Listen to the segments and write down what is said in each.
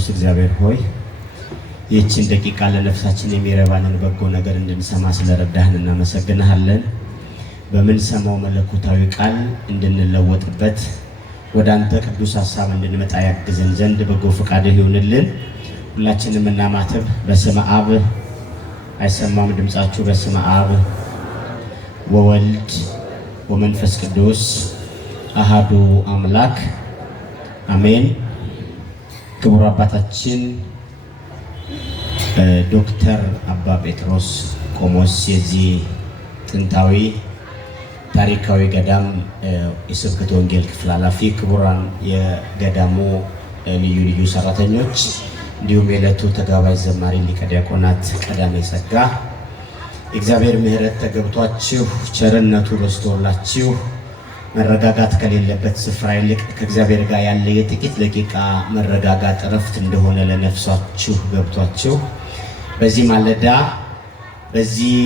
ቅዱስ እግዚአብሔር ሆይ ይህችን ደቂቃ ለነፍሳችን የሚረባንን በጎ ነገር እንድንሰማ ስለረዳህን እናመሰግንሃለን። በምንሰማው መለኮታዊ ቃል እንድንለወጥበት ወደ አንተ ቅዱስ ሐሳብ እንድንመጣ ያግዘን ዘንድ በጎ ፈቃድህ ይሁንልን። ሁላችንም እናማትብ። በስመ አብ አይሰማም ድምጻችሁ። በስመ አብ ወወልድ ወመንፈስ ቅዱስ አሃዱ አምላክ አሜን። ክቡር አባታችን ዶክተር አባ ጴጥሮስ ቆሞስ የዚህ ጥንታዊ ታሪካዊ ገዳም የስብከተ ወንጌል ክፍል ኃላፊ፣ ክቡራን የገዳሙ ልዩ ልዩ ሰራተኞች፣ እንዲሁም የዕለቱ ተጋባዥ ዘማሪ ሊቀ ዲያቆናት ቀዳሜ ጸጋ፣ የእግዚአብሔር ምሕረት ተገብቷችሁ ቸርነቱ በዝቶላችሁ መረጋጋት ከሌለበት ስፍራ ይልቅ ከእግዚአብሔር ጋር ያለ የጥቂት ደቂቃ መረጋጋት እረፍት እንደሆነ ለነፍሳችሁ ገብቷችሁ በዚህ ማለዳ በዚህ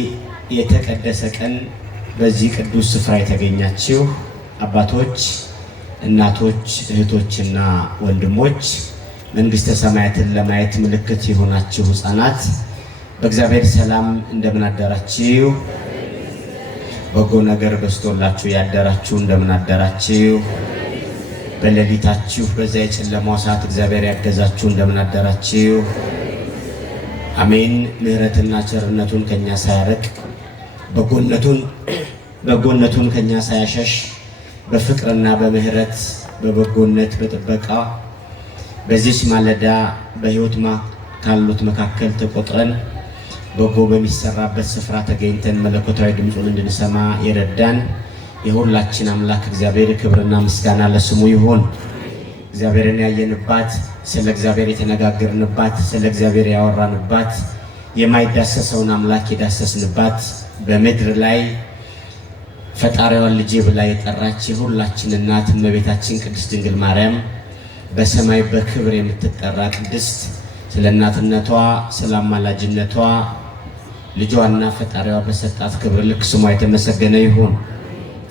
የተቀደሰ ቀን በዚህ ቅዱስ ስፍራ የተገኛችሁ አባቶች፣ እናቶች፣ እህቶችና ወንድሞች፣ መንግስተ ሰማያትን ለማየት ምልክት የሆናችሁ ሕፃናት በእግዚአብሔር ሰላም እንደምን አደራችሁ? በጎ ነገር በስቶላችሁ ያደራችሁ እንደምን አደራችሁ? በሌሊታችሁ በዛ የጨለማው ሰዓት እግዚአብሔር ያገዛችሁ እንደምን አደራችሁ? አሜን። ምሕረትና ቸርነቱን ከኛ ሳያርቅ በጎነቱን ከኛ ሳያሸሽ በፍቅርና በምህረት በበጎነት በጥበቃ በዚች ማለዳ በሕይወት ካሉት መካከል ተቆጥረን በጎ በሚሰራበት ስፍራ ተገኝተን መለኮታዊ ድምፁን እንድንሰማ የረዳን የሁላችን አምላክ እግዚአብሔር ክብርና ምስጋና ለስሙ ይሁን። እግዚአብሔርን ያየንባት፣ ስለ እግዚአብሔር የተነጋገርንባት፣ ስለ እግዚአብሔር ያወራንባት፣ የማይዳሰሰውን አምላክ የዳሰስንባት፣ በምድር ላይ ፈጣሪዋን ልጄ ብላ የጠራች የሁላችን እናት እመቤታችን ቅድስት ድንግል ማርያም በሰማይ በክብር የምትጠራ ቅድስት፣ ስለ እናትነቷ ስለ አማላጅነቷ ልጇና ፈጣሪዋ በሰጣት ክብር ልክ ስሟ የተመሰገነ ይሁን።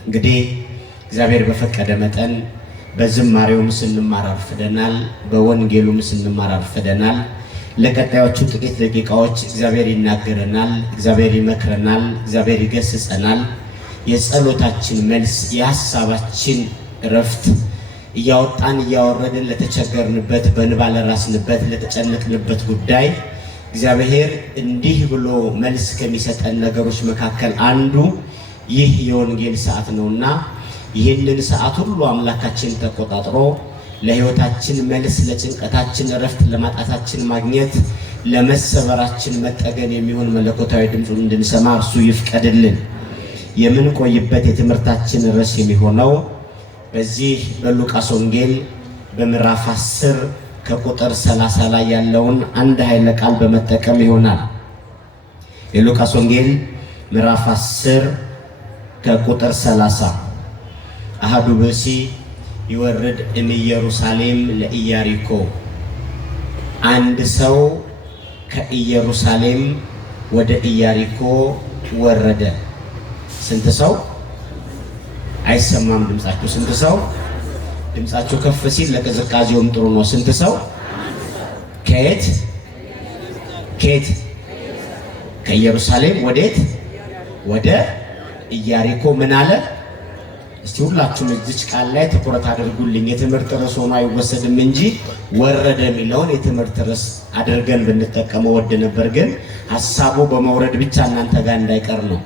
እንግዲህ እግዚአብሔር በፈቀደ መጠን በዝማሬውም ስንማር አርፍደናል፣ በወንጌሉም ስንማር አርፍደናል። ለቀጣዮቹ ጥቂት ደቂቃዎች እግዚአብሔር ይናገረናል፣ እግዚአብሔር ይመክረናል፣ እግዚአብሔር ይገስጸናል። የጸሎታችን መልስ፣ የሐሳባችን እረፍት እያወጣን እያወረድን ለተቸገርንበት፣ በንባ ለራስንበት፣ ለተጨነቅንበት ጉዳይ እግዚአብሔር እንዲህ ብሎ መልስ ከሚሰጠን ነገሮች መካከል አንዱ ይህ የወንጌል ሰዓት ነውና ይህንን ሰዓት ሁሉ አምላካችን ተቆጣጥሮ ለሕይወታችን መልስ፣ ለጭንቀታችን እረፍት፣ ለማጣታችን ማግኘት፣ ለመሰበራችን መጠገን የሚሆን መለኮታዊ ድምፁን እንድንሰማ እርሱ ይፍቀድልን። የምንቆይበት የትምህርታችን ርዕስ የሚሆነው በዚህ በሉቃስ ወንጌል በምዕራፍ 10 ከቁጥር 30 ላይ ያለውን አንድ ኃይለ ቃል በመጠቀም ይሆናል። የሉቃስ ወንጌል ምዕራፍ 10 ከቁጥር 30 አሐዱ ብእሲ ይወርድ እምኢየሩሳሌም ለኢያሪኮ፣ አንድ ሰው ከኢየሩሳሌም ወደ ኢያሪኮ ወረደ። ስንት ሰው? አይሰማም ድምጻችሁ። ስንት ሰው? ድምጻችሁ ከፍ ሲል ለቅዝቃዜውም ጥሩ ነው። ስንት ሰው? ከየት ከኢየሩሳሌም ወዴት? ወደ ኢያሪኮ። ምን አለ? እስቲ ሁላችሁም እዚች ቃል ላይ ትኩረት አድርጉልኝ። የትምህርት ርዕስ ሆኖ አይወሰድም እንጂ ወረደ የሚለውን የትምህርት ርዕስ አድርገን ብንጠቀመው ወድ ነበር፣ ግን ሐሳቡ በመውረድ ብቻ እናንተ ጋር እንዳይቀር ነው።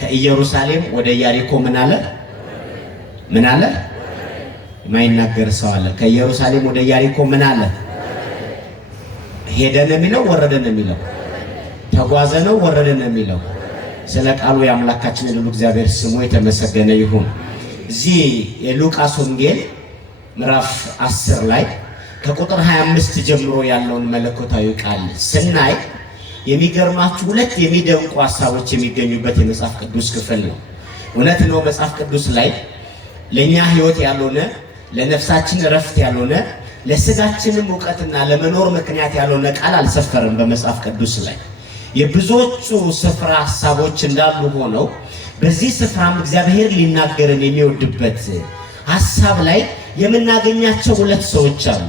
ከኢየሩሳሌም ወደ ኢያሪኮ ምን አለ? ምን አለ? የማይናገር ሰው አለ። ከኢየሩሳሌም ወደ ኢያሪኮ ምን አለ? ሄደ ነው የሚለው? ወረደ ነው የሚለው? ተጓዘ ነው? ወረደ ነው የሚለው? ስለ ቃሉ የአምላካችን የልዑል እግዚአብሔር ስሙ የተመሰገነ ይሁን። እዚህ የሉቃስ ወንጌል ምዕራፍ 10 ላይ ከቁጥር 25 ጀምሮ ያለውን መለኮታዊ ቃል ስናይ የሚገርማችሁ ሁለት የሚደንቁ ሐሳቦች የሚገኙበት የመጽሐፍ ቅዱስ ክፍል ነው። እውነት ነው፣ መጽሐፍ ቅዱስ ላይ ለኛ ሕይወት ያልሆነ፣ ለነፍሳችን እረፍት ያልሆነ፣ ለስጋችንም ዕውቀትና ለመኖር ምክንያት ያልሆነ ቃል አልሰፈረም በመጽሐፍ ቅዱስ ላይ። የብዙዎቹ ስፍራ ሐሳቦች እንዳሉ ሆነው በዚህ ስፍራም እግዚአብሔር ሊናገረን የሚወድበት ሐሳብ ላይ የምናገኛቸው ሁለት ሰዎች አሉ።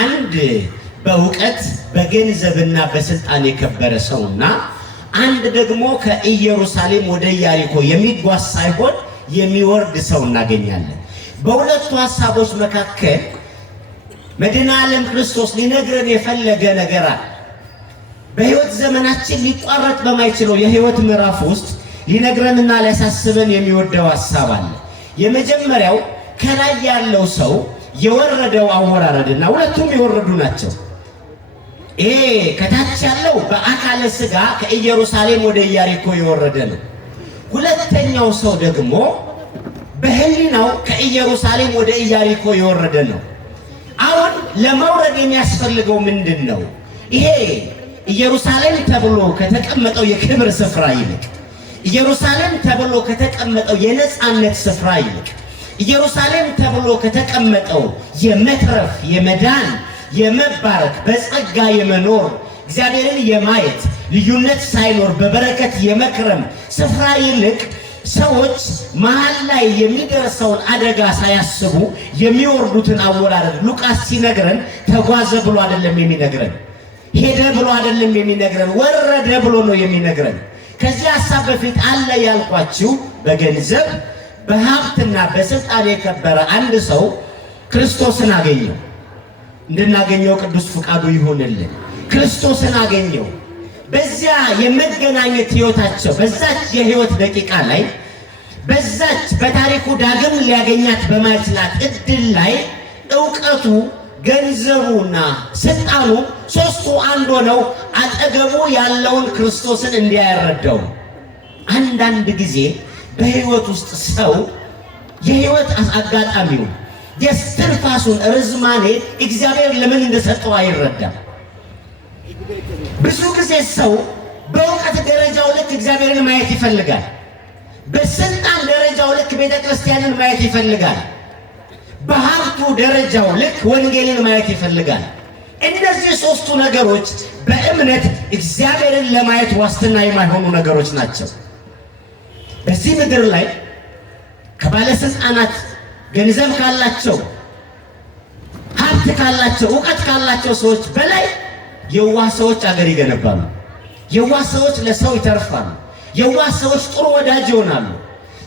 አንድ በእውቀት በገንዘብና በስልጣን የከበረ ሰውና አንድ ደግሞ ከኢየሩሳሌም ወደ ኢያሪኮ የሚጓዝ ሳይሆን የሚወርድ ሰው እናገኛለን። በሁለቱ ሐሳቦች መካከል መድኃኔ ዓለም ክርስቶስ ሊነግረን የፈለገ ነገር አለ። በሕይወት ዘመናችን ሊቋረጥ በማይችለው የሕይወት ምዕራፍ ውስጥ ሊነግረንና ሊያሳስበን የሚወደው ሐሳብ አለ። የመጀመሪያው ከላይ ያለው ሰው የወረደው አወራረድና ሁለቱም የወረዱ ናቸው። ይሄ ከታች ያለው በአካለ ሥጋ ከኢየሩሳሌም ወደ ኢያሪኮ የወረደ ነው። ሁለተኛው ሰው ደግሞ በሕሊናው ከኢየሩሳሌም ወደ ኢያሪኮ የወረደ ነው። አሁን ለመውረድ የሚያስፈልገው ምንድን ነው? ይሄ ኢየሩሳሌም ተብሎ ከተቀመጠው የክብር ስፍራ ይልቅ፣ ኢየሩሳሌም ተብሎ ከተቀመጠው የነፃነት ስፍራ ይልቅ፣ ኢየሩሳሌም ተብሎ ከተቀመጠው የመትረፍ የመዳን የመባረክ በጸጋ የመኖር እግዚአብሔርን የማየት ልዩነት ሳይኖር በበረከት የመክረም ስፍራ ይልቅ ሰዎች መሃል ላይ የሚደርሰውን አደጋ ሳያስቡ የሚወርዱትን አወራረድ ሉቃስ ሲነግረን ተጓዘ ብሎ አይደለም የሚነግረን፣ ሄደ ብሎ አይደለም የሚነግረን፣ ወረደ ብሎ ነው የሚነግረን። ከዚህ ሐሳብ በፊት አለ ያልኳችሁ በገንዘብ በሀብትና በስልጣን የከበረ አንድ ሰው ክርስቶስን አገኘው። እንድናገኘው ቅዱስ ፍቃዱ ይሆንልን። ክርስቶስን አገኘው። በዚያ የመገናኘት ሕይወታቸው በዛች የሕይወት ደቂቃ ላይ በዛች በታሪኩ ዳግም ሊያገኛት በማይችላት እድል ላይ ዕውቀቱ ገንዘቡና ስልጣኑ ሦስቱ አንድ ሆነው አጠገቡ ያለውን ክርስቶስን እንዲያረዳው። አንዳንድ ጊዜ በሕይወት ውስጥ ሰው የሕይወት አጋጣሚውን የስትንፋሱን ርዝማኔ እግዚአብሔር ለምን እንደሰጠው አይረዳም። ብዙ ጊዜ ሰው በእውቀት ደረጃው ልክ እግዚአብሔርን ማየት ይፈልጋል። በስልጣን ደረጃው ልክ ቤተ ክርስቲያንን ማየት ይፈልጋል። በሀብቱ ደረጃው ልክ ወንጌልን ማየት ይፈልጋል። እነዚህ ሦስቱ ነገሮች በእምነት እግዚአብሔርን ለማየት ዋስትና የማይሆኑ ነገሮች ናቸው። በዚህ ምድር ላይ ከባለስልጣናት ገንዘብ ካላቸው ሀብት ካላቸው እውቀት ካላቸው ሰዎች በላይ የዋህ ሰዎች አገር ይገነባሉ። የዋህ ሰዎች ለሰው ይተርፋሉ። የዋህ ሰዎች ጥሩ ወዳጅ ይሆናሉ።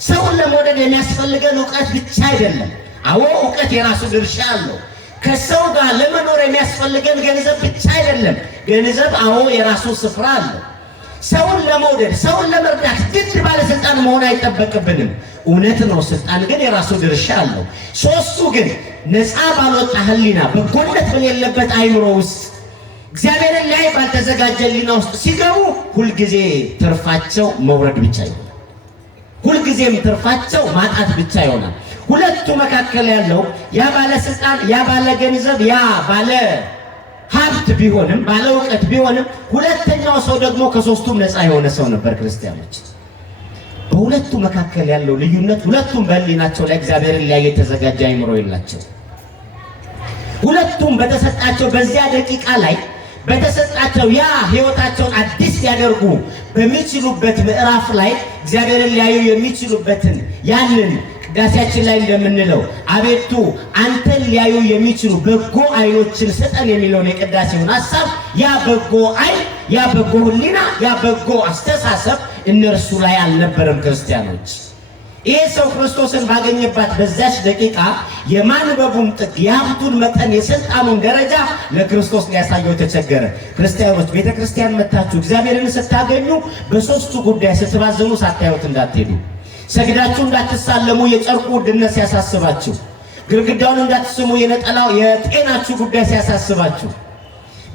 ሰውን ለመውደድ የሚያስፈልገን እውቀት ብቻ አይደለም። አዎ እውቀት የራሱ ድርሻ አለው። ከሰው ጋር ለመኖር የሚያስፈልገን ገንዘብ ብቻ አይደለም። ገንዘብ አዎ የራሱ ስፍራ አለው። ሰውን ለመውደድ ሰውን ለመርዳት ግድ ባለስልጣን መሆን አይጠበቅብንም። እውነት ነው። ስልጣን ግን የራሱ ድርሻ አለው። ሦስቱ ግን ነፃ ባልወጣ ሕሊና በጎነት በሌለበት አይምሮ ውስጥ እግዚአብሔርን ላይ ባልተዘጋጀ ሕሊና ውስጥ ሲገቡ ሁልጊዜ ትርፋቸው መውረድ ብቻ ይሆናል። ሁልጊዜም ትርፋቸው ማጣት ብቻ ይሆናል። ሁለቱ መካከል ያለው ያ ባለስልጣን፣ ያ ባለ ገንዘብ፣ ያ ባለ ሀብት ቢሆንም ባለ እውቀት ቢሆንም ሁለተኛው ሰው ደግሞ ከሦስቱም ነፃ የሆነ ሰው ነበር። ክርስቲያኖች በሁለቱ መካከል ያለው ልዩነት ሁለቱም በሕሊናቸው ላይ እግዚአብሔርን ላይ የተዘጋጀ አይምሮ የላቸው። ሁለቱም በተሰጣቸው በዚያ ደቂቃ ላይ በተሰጣቸው ያ ሕይወታቸውን አዲስ ያደርጉ በሚችሉበት ምዕራፍ ላይ እግዚአብሔርን ሊያዩ የሚችሉበትን ያንን ቅዳሴያችን ላይ እንደምንለው አቤቱ አንተን ሊያዩ የሚችሉ በጎ ዓይኖችን ስጠን የሚለውን የቅዳሴውን ሐሳብ ያ በጎ ዓይን፣ ያ በጎ ሕሊና፣ ያ በጎ አስተሳሰብ እነርሱ ላይ አልነበረም። ክርስቲያኖች ይሄ ሰው ክርስቶስን ባገኘባት በዛች ደቂቃ የማንበቡን ጥግ፣ የሀብቱን መጠን፣ የስልጣኑን ደረጃ ለክርስቶስ ሊያሳየው ተቸገረ። ክርስቲያኖች ቤተ ክርስቲያን መታችሁ እግዚአብሔርን ስታገኙ በሦስቱ ጉዳይ ስትባዘኑ ሳታዩት እንዳትሄዱ። ሰግዳችሁ እንዳትሳለሙ የጨርቁ ውድነት ሲያሳስባችሁ፣ ግርግዳውን እንዳትስሙ የነጠላው የጤናችሁ ጉዳይ ሲያሳስባችሁ፣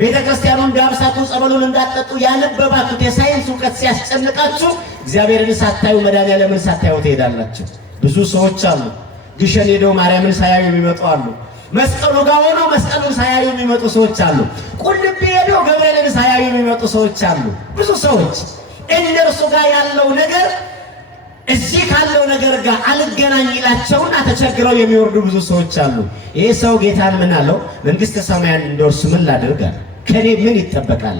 ቤተ ክርስቲያኑን እንዳብሳቱ ጸበሉን እንዳትጠጡ ያነበባችሁት የሳይንስ እውቀት ሲያስጨንቃችሁ እግዚአብሔርን ሳታዩ መድኃኒዓለምን ሳታዩ ትሄዳላችሁ። ብዙ ሰዎች አሉ ግሸን ሄደው ማርያምን ሳያዩ የሚመጡ አሉ። መስቀሉ ጋር ሆነው መስቀሉን ሳያዩ የሚመጡ ሰዎች አሉ። ቁልቢ ሄደው ገብርኤልን ሳያዩ የሚመጡ ሰዎች አሉ። ብዙ ሰዎች እነርሱ ጋር ያለው ነገር እዚህ ካለው ነገር ጋር አልገናኝ ይላቸውና ተቸግረው የሚወርዱ ብዙ ሰዎች አሉ። ይሄ ሰው ጌታን ምን አለው? መንግሥተ ሰማያን እንደወርስ ምን ላድርግ? ከኔ ምን ይጠበቃል?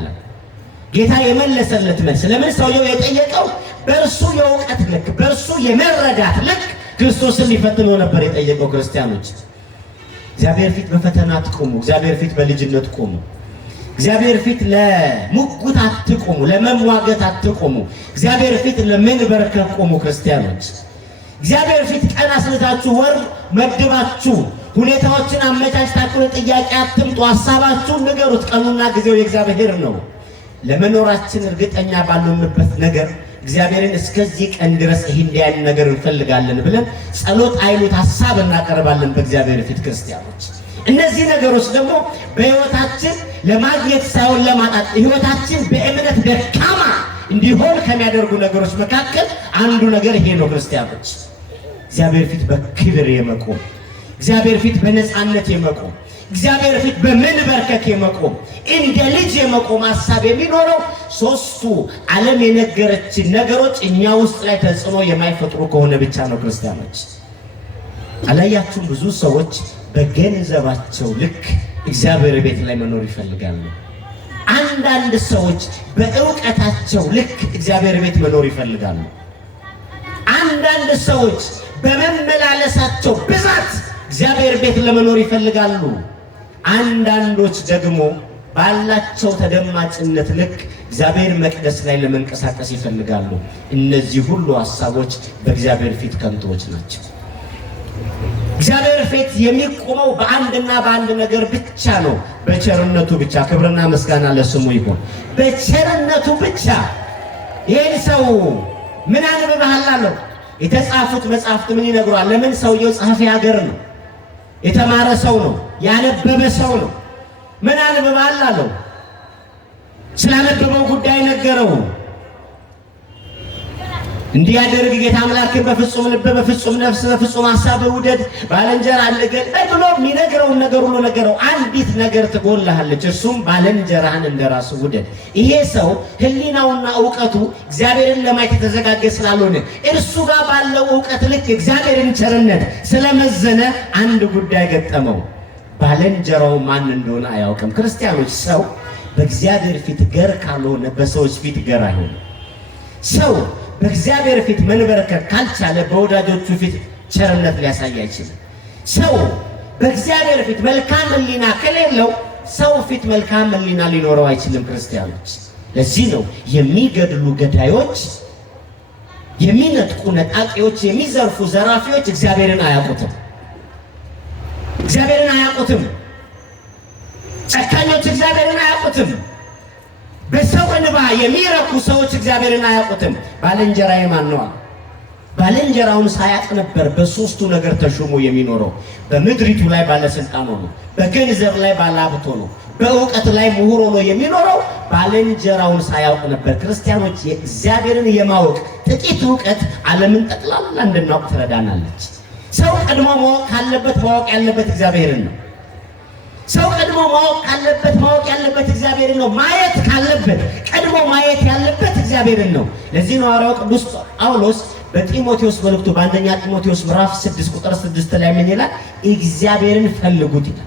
ጌታ የመለሰለት መልስ ለምን ሰውየው የጠየቀው በእርሱ የእውቀት ልክ በእርሱ የመረዳት ልክ ክርስቶስን ሊፈትነው ነበር የጠየቀው። ክርስቲያኖች እግዚአብሔር ፊት በፈተና ትቆሙ፣ እግዚአብሔር ፊት በልጅነት ቆሙ። እግዚአብሔር ፊት ለሙግት አትቆሙ፣ ለመሟገት አትቆሙ። እግዚአብሔር ፊት ለመንበርከክ ቆሙ። ክርስቲያኖች እግዚአብሔር ፊት ቀን አስልታችሁ ወር መድባችሁ ሁኔታዎችን አመቻችታችሁ ጥያቄ አትምጡ። ሐሳባችሁን ንገሩት። ቀኑና ጊዜው የእግዚአብሔር ነው። ለመኖራችን እርግጠኛ ባልሆንበት ነገር እግዚአብሔርን እስከዚህ ቀን ድረስ ይህን ያን ነገር እንፈልጋለን ብለን ጸሎት አይሉት ሐሳብ እናቀርባለን በእግዚአብሔር ፊት ክርስቲያኖች። እነዚህ ነገሮች ደግሞ በሕይወታችን ለማግኘት ሳይሆን ለማጣት ሕይወታችን በእምነት ደካማ እንዲሆን ከሚያደርጉ ነገሮች መካከል አንዱ ነገር ይሄ ነው። ክርስቲያኖች እግዚአብሔር ፊት በክብር የመቆም፣ እግዚአብሔር ፊት በነፃነት የመቆም፣ እግዚአብሔር ፊት በመንበርከክ የመቆም፣ እንደ ልጅ የመቆም ሐሳብ የሚኖረው ሶስቱ ዓለም የነገረችን ነገሮች እኛ ውስጥ ላይ ተጽዕኖ የማይፈጥሩ ከሆነ ብቻ ነው። ክርስቲያኖች አላያችሁም? ብዙ ሰዎች በገንዘባቸው ልክ እግዚአብሔር ቤት ላይ መኖር ይፈልጋሉ። አንዳንድ ሰዎች በእውቀታቸው ልክ እግዚአብሔር ቤት መኖር ይፈልጋሉ። አንዳንድ ሰዎች በመመላለሳቸው ብዛት እግዚአብሔር ቤት ለመኖር ይፈልጋሉ። አንዳንዶች ደግሞ ባላቸው ተደማጭነት ልክ እግዚአብሔር መቅደስ ላይ ለመንቀሳቀስ ይፈልጋሉ። እነዚህ ሁሉ ሐሳቦች በእግዚአብሔር ፊት ከንቱዎች ናቸው። እግዚአብሔር ፊት የሚቆመው በአንድና በአንድ ነገር ብቻ ነው፣ በቸርነቱ ብቻ። ክብርና ምስጋና ለስሙ ይሁን። በቸርነቱ ብቻ። ይህን ሰው ምን አንብበሃል አለው። የተጻፉት መጽሐፍት ምን ይነግሯል? ለምን? ሰውየው ጸሐፊ ሀገር ነው፣ የተማረ ሰው ነው፣ ያነበበ ሰው ነው። ምን አንብበሃል አለው። ስላነበበው ጉዳይ ነገረው። እንዲያደርግ ጌታ አምላክን በፍጹም ልብ፣ በፍጹም ነፍስ፣ በፍጹም ሐሳብ ውደድ፣ ባልንጀራ አለገል ብሎ የሚነግረውን ነገር ሁሉ ነገረው። አንዲት ነገር ትጎልሃለች፣ እርሱም ባልንጀራህን እንደራስ ውደድ። ይሄ ሰው ሕሊናውና ዕውቀቱ እግዚአብሔርን ለማየት የተዘጋጀ ስላልሆነ እርሱ ጋር ባለው ዕውቀት ልክ እግዚአብሔርን ቸርነት ስለመዘነ አንድ ጉዳይ ገጠመው። ባልንጀራው ማን እንደሆነ አያውቅም። ክርስቲያኖች፣ ሰው በእግዚአብሔር ፊት ገር ካልሆነ በሰዎች ፊት ገር አይሆንም። ሰው በእግዚአብሔር ፊት መንበርከክ ካልቻለ በወዳጆቹ ፊት ቸርነት ሊያሳይ አይችልም። ሰው በእግዚአብሔር ፊት መልካም ሕሊና ከሌለው ሰው ፊት መልካም ሕሊና ሊኖረው አይችልም። ክርስቲያኖች፣ ለዚህ ነው የሚገድሉ ገዳዮች፣ የሚነጥቁ ነጣቂዎች፣ የሚዘርፉ ዘራፊዎች እግዚአብሔርን አያውቁትም። እግዚአብሔርን አያውቁትም። ጨካኞች እግዚአብሔርን አያውቁትም። በሰው እንባ የሚረኩ ሰዎች እግዚአብሔርን አያውቁትም። ባልንጀራዬ ማን ነው? ባልንጀራውን ሳያውቅ ነበር በሶስቱ ነገር ተሾሞ የሚኖረው። በምድሪቱ ላይ ባለስልጣን ሆኖ፣ በገንዘብ ላይ ባለሀብት ሆኖ፣ በእውቀት ላይ ምሁር ሆኖ የሚኖረው ባልንጀራውን ሳያውቅ ነበር። ክርስቲያኖች፣ የእግዚአብሔርን የማወቅ ጥቂት እውቀት ዓለምን ጠቅላላ እንድናውቅ ትረዳናለች። ሰው ቀድሞ ማወቅ ያለበት እግዚአብሔርን ነው። ሰው ቀድሞ ማወቅ ያለበት እግዚአብሔርን ነው። ማየት ካለበት ቀድሞ ማየት ያለበት እግዚአብሔርን ነው። ለዚህ ነው ሐዋርያው ቅዱስ ጳውሎስ በጢሞቴዎስ መልእክቱ በአንደኛ ጢሞቴዎስ ምዕራፍ 6 ቁጥር 6 ላይ ምን ይላል? እግዚአብሔርን ፈልጉት ይላል።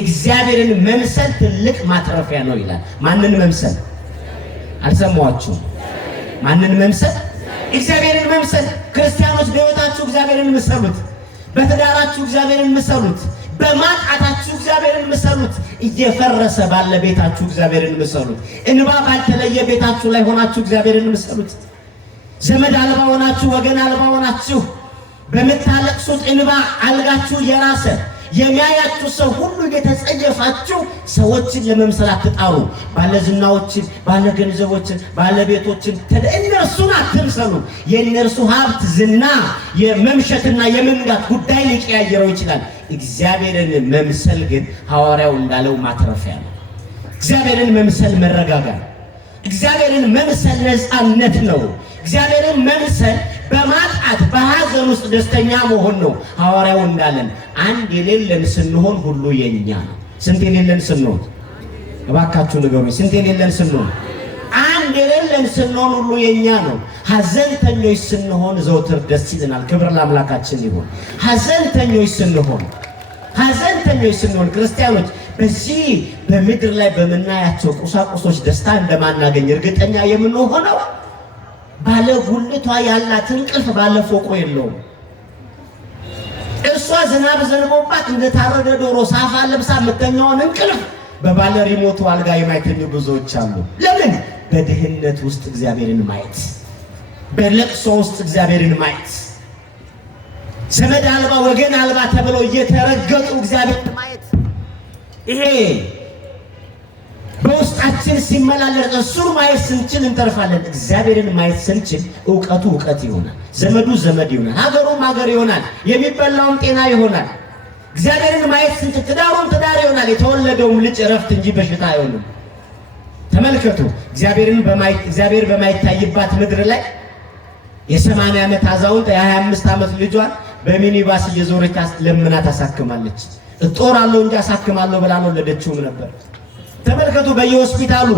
እግዚአብሔርን መምሰል ትልቅ ማትረፊያ ነው ይላል። ማንን መምሰል? አልሰማችሁም? ማንን መምሰል? እግዚአብሔርን መምሰል። ክርስቲያኖች፣ በሕይወታችሁ እግዚአብሔርን ምሰሉት። በትዳራችሁ እግዚአብሔርን ምሰሉት። በማጣታችሁ እግዚአብሔርን ምሰሉት። እየፈረሰ ባለ ቤታችሁ እግዚአብሔርን ምሰሉት። እንባ ባልተለየ ቤታችሁ ላይ ሆናችሁ እግዚአብሔርን ምሰሉት። ዘመድ አልባ ሆናችሁ፣ ወገን አልባ ሆናችሁ በምታለቅሱት እንባ አልጋችሁ የራሰ የሚያያችሁ ሰው ሁሉ የተጸየፋችሁ ሰዎችን ለመምሰል አትጣሩ። ባለዝናዎችን፣ ባለገንዘቦችን፣ ባለቤቶችን እነርሱን አትምሰሉ። የእነርሱ ሀብት፣ ዝና፣ የመምሸትና የመንጋት ጉዳይ ሊቀያየረው ይችላል። እግዚአብሔርን መምሰል ግን ሐዋርያው እንዳለው ማትረፊያ ነው። እግዚአብሔርን መምሰል መረጋጋት፣ እግዚአብሔርን መምሰል ነፃነት ነው። እግዚአብሔርን መምሰል በማጣት በሐዘን ውስጥ ደስተኛ መሆን ነው። ሐዋርያው እንዳለን አንድ የሌለን ስንሆን ሁሉ የኛ ነው። ስንት የሌለን ስንሆን? እባካችሁ ንገሩኝ። ስንት የሌለን ስንሆን? አንድ የሌለን ስንሆን ሁሉ የኛ ነው። ሐዘንተኞች ስንሆን ዘውትር ደስ ይለናል። ክብር ለአምላካችን ይሁን። ሐዘንተኞች ስንሆን ክርስቲያኖች በዚህ በምድር ላይ በምናያቸው ቁሳቁሶች ደስታ እንደማናገኝ እርግጠኛ የምንሆነው ባለ ጉልቷ ያላት እንቅልፍ ባለ ፎቆ የለውም። እሷ ዝናብ ዘንቦባት እንደታረደ ዶሮ ሳፋ ለብሳ የምተኛውን እንቅልፍ በባለ ሪሞቱ አልጋ የማይተኙ ብዙዎች አሉ። ለምን? በድህነት ውስጥ እግዚአብሔርን ማየት፣ በለቅሶ ውስጥ እግዚአብሔርን ማየት፣ ዘመድ አልባ ወገን አልባ ተብለው እየተረገጡ እግዚአብሔርን ማየት። ይሄ በውስጣችን ሲመላለስ እሱን ማየት ስንችል እንተርፋለን። እግዚአብሔርን ማየት ስንችል ዕውቀቱ ዕውቀት ይሆናል፣ ዘመዱ ዘመድ ይሆናል፣ ሀገሩም ሀገር ይሆናል፣ የሚበላውም ጤና ይሆናል። እግዚአብሔርን ማየት ስንችል ትዳሩም ትዳር ይሆናል፣ የተወለደውም ልጅ እረፍት እንጂ በሽታ አይሆንም። ተመልከቱ፣ እግዚአብሔር በማይታይባት ምድር ላይ የ80 ዓመት አዛውንት የ25 ዓመት ልጇን በሚኒባስ እየዞረች ለምና ታሳክማለች። እጦራለሁ እንጂ አሳክማለሁ ብላ አልወለደችውም ነበር። ተመልከቱ፣ በየሆስፒታሉ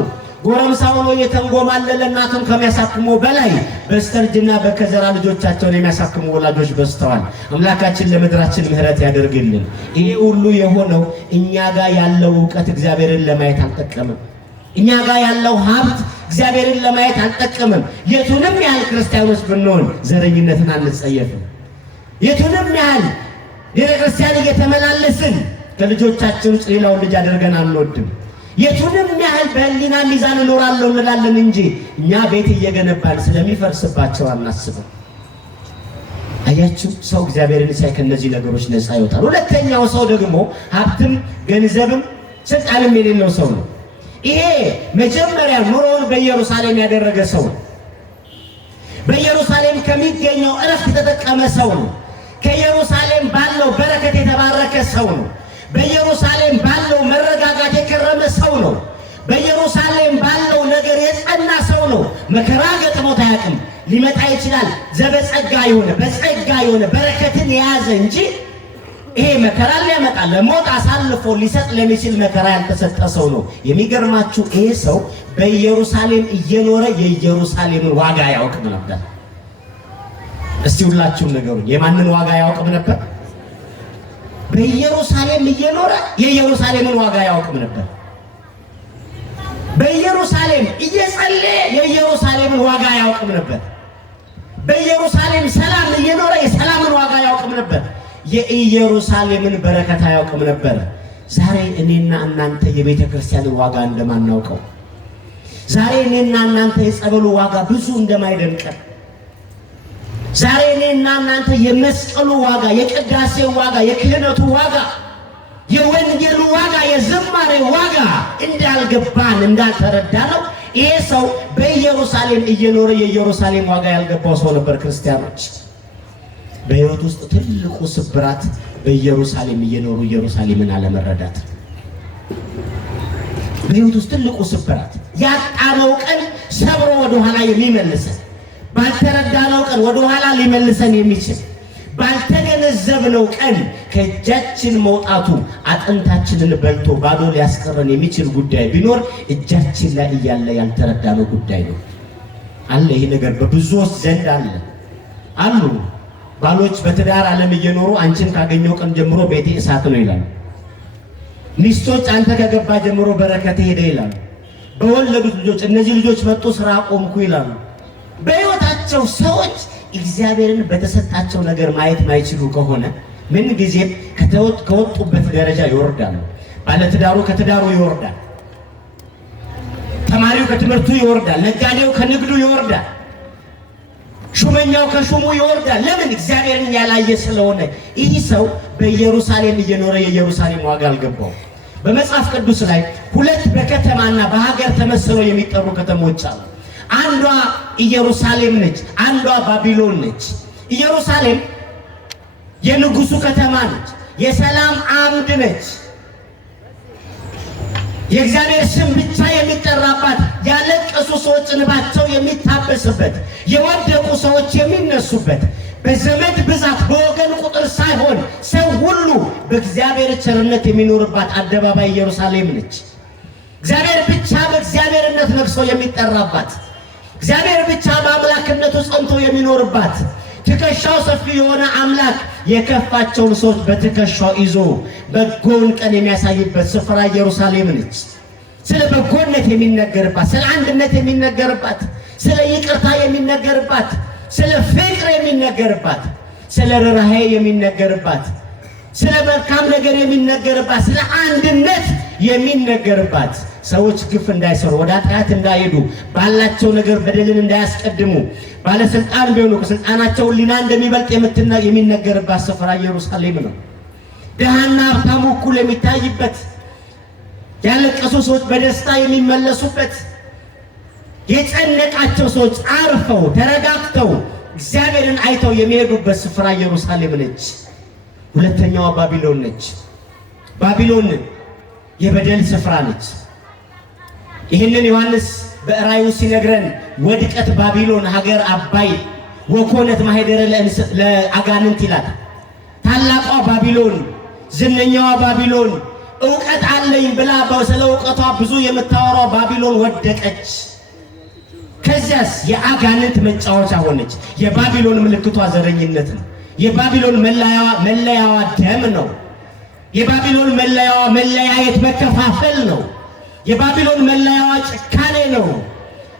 ጎረምሳ ሆኖ የተንጎማለለ እናቱን ከሚያሳክሙ በላይ በስተርጅና በከዘራ ልጆቻቸውን የሚያሳክሙ ወላጆች በዝተዋል። አምላካችን ለምድራችን ምሕረት ያደርግልን። ይሄ ሁሉ የሆነው እኛ ጋር ያለው ዕውቀት እግዚአብሔርን ለማየት አልጠቀምም። እኛ ጋር ያለው ሀብት እግዚአብሔርን ለማየት አልጠቀምም። የቱንም ያህል ክርስቲያኖች ብንሆን ዘረኝነትን አንጸየፍም። የቱንም ያህል ቤተክርስቲያን እየተመላለስን ከልጆቻችን ውስጥ ሌላውን ልጅ አድርገን አንወድም። የቱንም ያህል በህሊና ሚዛን እኖራለሁ እንላለን እንጂ እኛ ቤት እየገነባን ስለሚፈርስባቸው አናስብም። አያችሁ፣ ሰው እግዚአብሔርን ሲያይ ከእነዚህ ነገሮች ነፃ ይወጣል። ሁለተኛው ሰው ደግሞ ሀብትም ገንዘብም ስልጣንም የሌለው ሰው ነው። ይሄ መጀመሪያ ኑሮውን በኢየሩሳሌም ያደረገ ሰው ነው። በኢየሩሳሌም ከሚገኘው እረፍት የተጠቀመ ሰው ነው። ከኢየሩሳሌም ባለው በረከት የተባረከ ሰው ነው። በኢየሩሳሌም ባለው መረጋጋት የከረመ ሰው ነው። በኢየሩሳሌም ባለው ነገር የጸና ሰው ነው። መከራ ገጥሞት አያውቅም። ሊመጣ ይችላል። ዘበጸጋ የሆነ በጸጋ የሆነ በረከትን የያዘ እንጂ ይሄ መከራ ሊያመጣ ለሞት አሳልፎ ሊሰጥ ለሚችል መከራ ያልተሰጠ ሰው ነው። የሚገርማችሁ ይሄ ሰው በኢየሩሳሌም እየኖረ የኢየሩሳሌምን ዋጋ ያውቅም ነበር። እስቲ ሁላችሁም ነገሩኝ፣ የማንን ዋጋ ያውቅም ነበር? በኢየሩሳሌም እየኖረ የኢየሩሳሌምን ዋጋ ያውቅም ነበር። በኢየሩሳሌም እየጸለየ የኢየሩሳሌምን ዋጋ ያውቅም ነበር። በኢየሩሳሌም ሰላም እየኖረ የሰላምን ዋጋ ያውቅም ነበር። የኢየሩሳሌምን በረከት ያውቅም ነበር። ዛሬ እኔና እናንተ የቤተ ክርስቲያንን ዋጋ እንደማናውቀው፣ ዛሬ እኔና እናንተ የጸበሉ ዋጋ ብዙ እንደማይደንቀን፣ ዛሬ እኔና እናንተ የመስቀሉ ዋጋ፣ የቅዳሴው ዋጋ፣ የክህነቱ ዋጋ፣ የወንጌሉ ዋጋ፣ የዝማሬ ዋጋ እንዳልገባን እንዳልተረዳ ነው። ይሄ ሰው በኢየሩሳሌም እየኖረ የኢየሩሳሌም ዋጋ ያልገባው ሰው ነበር። ክርስቲያኖች፣ በሕይወት ውስጥ ትልቁ ስብራት በኢየሩሳሌም እየኖሩ ኢየሩሳሌምን አለመረዳት። በሕይወት ውስጥ ትልቁ ስብራት ያጣነው ቀን ሰብሮ ወደኋላ የሚመልሰን፣ ባልተረዳነው ቀን ወደኋላ ሊመልሰን የሚችል፣ ባልተገነዘብነው ቀን ከእጃችን መውጣቱ አጥንታችንን በልቶ ባዶ ሊያስቀረን የሚችል ጉዳይ ቢኖር እጃችን ላይ እያለ ያልተረዳነው ጉዳይ ነው። አለ ይሄ ነገር በብዙዎች ዘንድ አሉ። ባሎች በትዳር ዓለም እየኖሩ አንቺን ካገኘው ቀን ጀምሮ ቤቴ እሳት ነው ይላሉ። ሚስቶች አንተ ከገባ ጀምሮ በረከት ሄደ ይላሉ። በወለዱት ልጆች እነዚህ ልጆች መጡ ስራ ቆምኩ ይላሉ። በሕይወታቸው ሰዎች እግዚአብሔርን በተሰጣቸው ነገር ማየት ማይችሉ ከሆነ ምን ጊዜም ከወጡበት ደረጃ ይወርዳሉ። ባለትዳሩ ከትዳሩ ይወርዳል። ተማሪው ከትምህርቱ ይወርዳል። ነጋዴው ከንግዱ ይወርዳል። ሹመኛው ከሹሙ ይወርዳል። ለምን? እግዚአብሔርን ያላየ ስለሆነ። ይህ ሰው በኢየሩሳሌም እየኖረ የኢየሩሳሌም ዋጋ አልገባው። በመጽሐፍ ቅዱስ ላይ ሁለት በከተማና በሀገር ተመስለው የሚጠሩ ከተሞች አሉ። አንዷ ኢየሩሳሌም ነች፣ አንዷ ባቢሎን ነች። ኢየሩሳሌም የንጉሱ ከተማ ነች፣ የሰላም አምድ ነች፣ የእግዚአብሔር ስም ብቻ የሚጠራባት፣ ያለቀሱ ሰዎች እንባቸው የሚታበስበት፣ የወደቁ ሰዎች የሚነሱበት፣ በዘመድ ብዛት በወገን ቁጥር ሳይሆን ሰው ሁሉ በእግዚአብሔር ቸርነት የሚኖርባት አደባባይ ኢየሩሳሌም ነች። እግዚአብሔር ብቻ በእግዚአብሔርነት ነግሶ የሚጠራባት፣ እግዚአብሔር ብቻ በአምላክነቱ ጸንቶ የሚኖርባት፣ ትከሻው ሰፊ የሆነ አምላክ የከፋቸውን ሰዎች በትከሻው ይዞ በጎን ቀን የሚያሳይበት ስፍራ ኢየሩሳሌም ነች። ስለ በጎነት የሚነገርባት፣ ስለ አንድነት የሚነገርባት፣ ስለ ይቅርታ የሚነገርባት፣ ስለ ፍቅር የሚነገርባት፣ ስለ ርኅራኄ የሚነገርባት፣ ስለ መልካም ነገር የሚነገርባት፣ ስለ አንድነት የሚነገርባት ሰዎች ግፍ እንዳይሰሩ ወደ ኃጢአት እንዳይሄዱ ባላቸው ነገር በደልን እንዳያስቀድሙ ባለስልጣን ቢሆኑ ከስልጣናቸው ሊና እንደሚበልጥ የሚነገርባት ስፍራ ኢየሩሳሌም ነው። ደሃና ሀብታሙ እኩል የሚታይበት ያለቀሱ ሰዎች በደስታ የሚመለሱበት የጨነቃቸው ሰዎች አርፈው ተረጋግተው እግዚአብሔርን አይተው የሚሄዱበት ስፍራ ኢየሩሳሌም ነች። ሁለተኛዋ ባቢሎን ነች። ባቢሎን የበደል ስፍራ ነች። ይህንን ዮሐንስ በራእዩ ሲነግረን ወድቀት ባቢሎን ሀገር አባይ ወኮነት ማኅደረ ለአጋንንት ይላል። ታላቋ ባቢሎን፣ ዝነኛዋ ባቢሎን፣ ዕውቀት አለኝ ብላ ስለ ዕውቀቷ ብዙ የምታወራው ባቢሎን ወደቀች። ከዚያስ የአጋንንት መጫወቻ ሆነች። የባቢሎን ምልክቷ ዘረኝነት ነው። የባቢሎን መለያዋ ደም ነው። የባቢሎን መለያየት መከፋፈል ነው። የባቢሎን መለያዋ ጭካኔ ነው።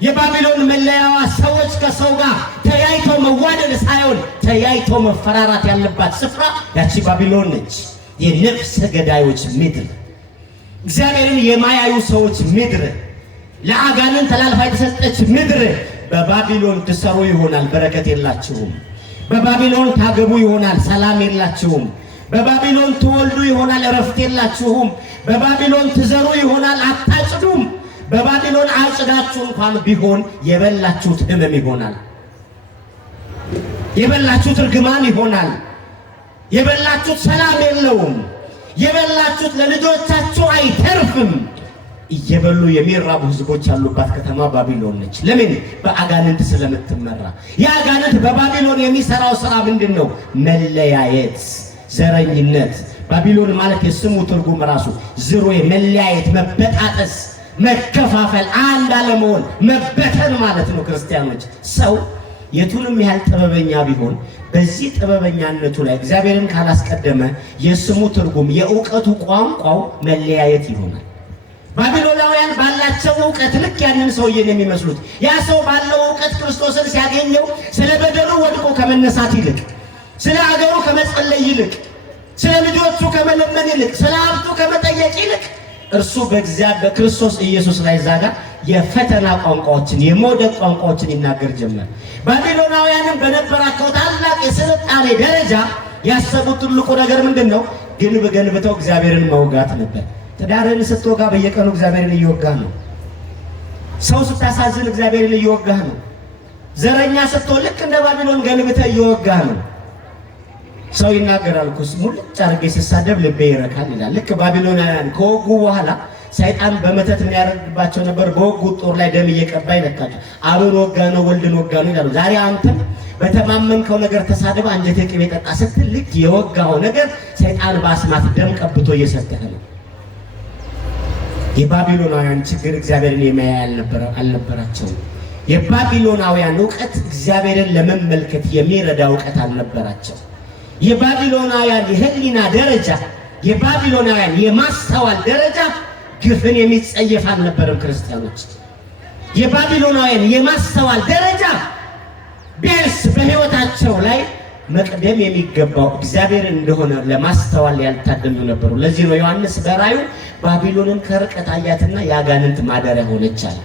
የባቢሎን መለያዋ ሰዎች ከሰው ጋር ተያይተው መዋደድ ሳይሆን ተያይተው መፈራራት ያለባት ስፍራ ያቺ ባቢሎን ነች። የነፍስ ገዳዮች ምድር፣ እግዚአብሔርን የማያዩ ሰዎች ምድር፣ ለአጋንንት ተላልፋ የተሰጠች ምድር። በባቢሎን ትሰሩ ይሆናል፣ በረከት የላችሁም። በባቢሎን ታገቡ ይሆናል፣ ሰላም የላችሁም። በባቢሎን ትወልዱ ይሆናል፣ እረፍት የላችሁም። በባቢሎን ትዘሩ ይሆናል፣ አታጭዱም። በባቢሎን አጭዳችሁ እንኳን ቢሆን የበላችሁት ሕመም ይሆናል፣ የበላችሁት እርግማን ይሆናል፣ የበላችሁት ሰላም የለውም፣ የበላችሁት ለልጆቻችሁ አይተርፍም። እየበሉ የሚራቡ ህዝቦች ያሉባት ከተማ ባቢሎን ነች። ለምን? በአጋንንት ስለምትመራ። የአጋንንት በባቢሎን የሚሰራው ስራ ምንድን ነው? መለያየት፣ ዘረኝነት። ባቢሎን ማለት የስሙ ትርጉም ራሱ ዝሮ መለያየት፣ መበጣጠስ፣ መከፋፈል፣ አንድ አለመሆን፣ መበተን ማለት ነው። ክርስቲያኖች ሰው የቱንም ያህል ጥበበኛ ቢሆን በዚህ ጥበበኛነቱ ላይ እግዚአብሔርን ካላስቀደመ የስሙ ትርጉም የእውቀቱ ቋንቋው መለያየት ይሆናል። ባቢሎናውያን ባላቸው ዕውቀት ልክ ያንን ሰውዬን የሚመስሉት ያ ሰው ባለው ዕውቀት ክርስቶስን ሲያገኘው ስለ በደሉ ወድቆ ከመነሳት ይልቅ ስለ አገሩ ከመጸለይ ይልቅ ስለ ልጆቹ ከመለመን ይልቅ ስለ ሀብቱ ከመጠየቅ ይልቅ እርሱ በክርስቶስ ኢየሱስ ላይ ዛጋ የፈተና ቋንቋዎችን የመውደቅ ቋንቋዎችን ይናገር ጀመር። ባቢሎናውያንም በነበራቸው ታላቅ የስልጣኔ ደረጃ ያሰቡት ትልቁ ነገር ምንድን ነው? ግንብ ገንብተው እግዚአብሔርን መውጋት ነበር። ትዳርን ስትወጋ በየቀኑ እግዚአብሔርን እየወጋህ ነው። ሰው ስታሳዝን እግዚአብሔርን እየወጋህ ነው። ዘረኛ ስትሆን ልክ እንደ ባቢሎን ገንብተህ እየወጋህ ነው። ሰው ይናገራል እኮ ሙልጭ አድርጌ ስሳደብ ልቤ ይረካል ይላል። ልክ ባቢሎናውያን ከወጉ በኋላ ሰይጣን በመተት የሚያደርግባቸው ነበር። በወጉት ጦር ላይ ደም እየቀባ ይነካቸው። አብን ወጋ ነው ወልድን ወጋ ነው ይላሉ። ዛሬ አንተ በተማመንከው ነገር ተሳደበ አንጀቴ ቅቤ ጠጣ ስትል ልክ የወጋው ነገር ሰይጣን በአስማት ደም ቀብቶ እየሰጠህ ነው። የባቢሎናውያን ችግር እግዚአብሔርን የማያ አልነበራቸውም። የባቢሎናውያን ዕውቀት እግዚአብሔርን ለመመልከት የሚረዳ ዕውቀት አልነበራቸው። የባቢሎናውያን የህሊና ደረጃ፣ የባቢሎናውያን የማስተዋል ደረጃ ግፍን የሚጸየፍ አልነበረም። ክርስቲያኖች የባቢሎናውያን የማስተዋል ደረጃ ቢያንስ በህይወታቸው ላይ መቅደም የሚገባው እግዚአብሔር እንደሆነ ለማስተዋል ያልታደሉ ነበሩ። ለዚህ ነው ዮሐንስ በራእዩ ባቢሎንን ከርቀት አያትና የአጋንንት ማደሪያ ሆነች አለ።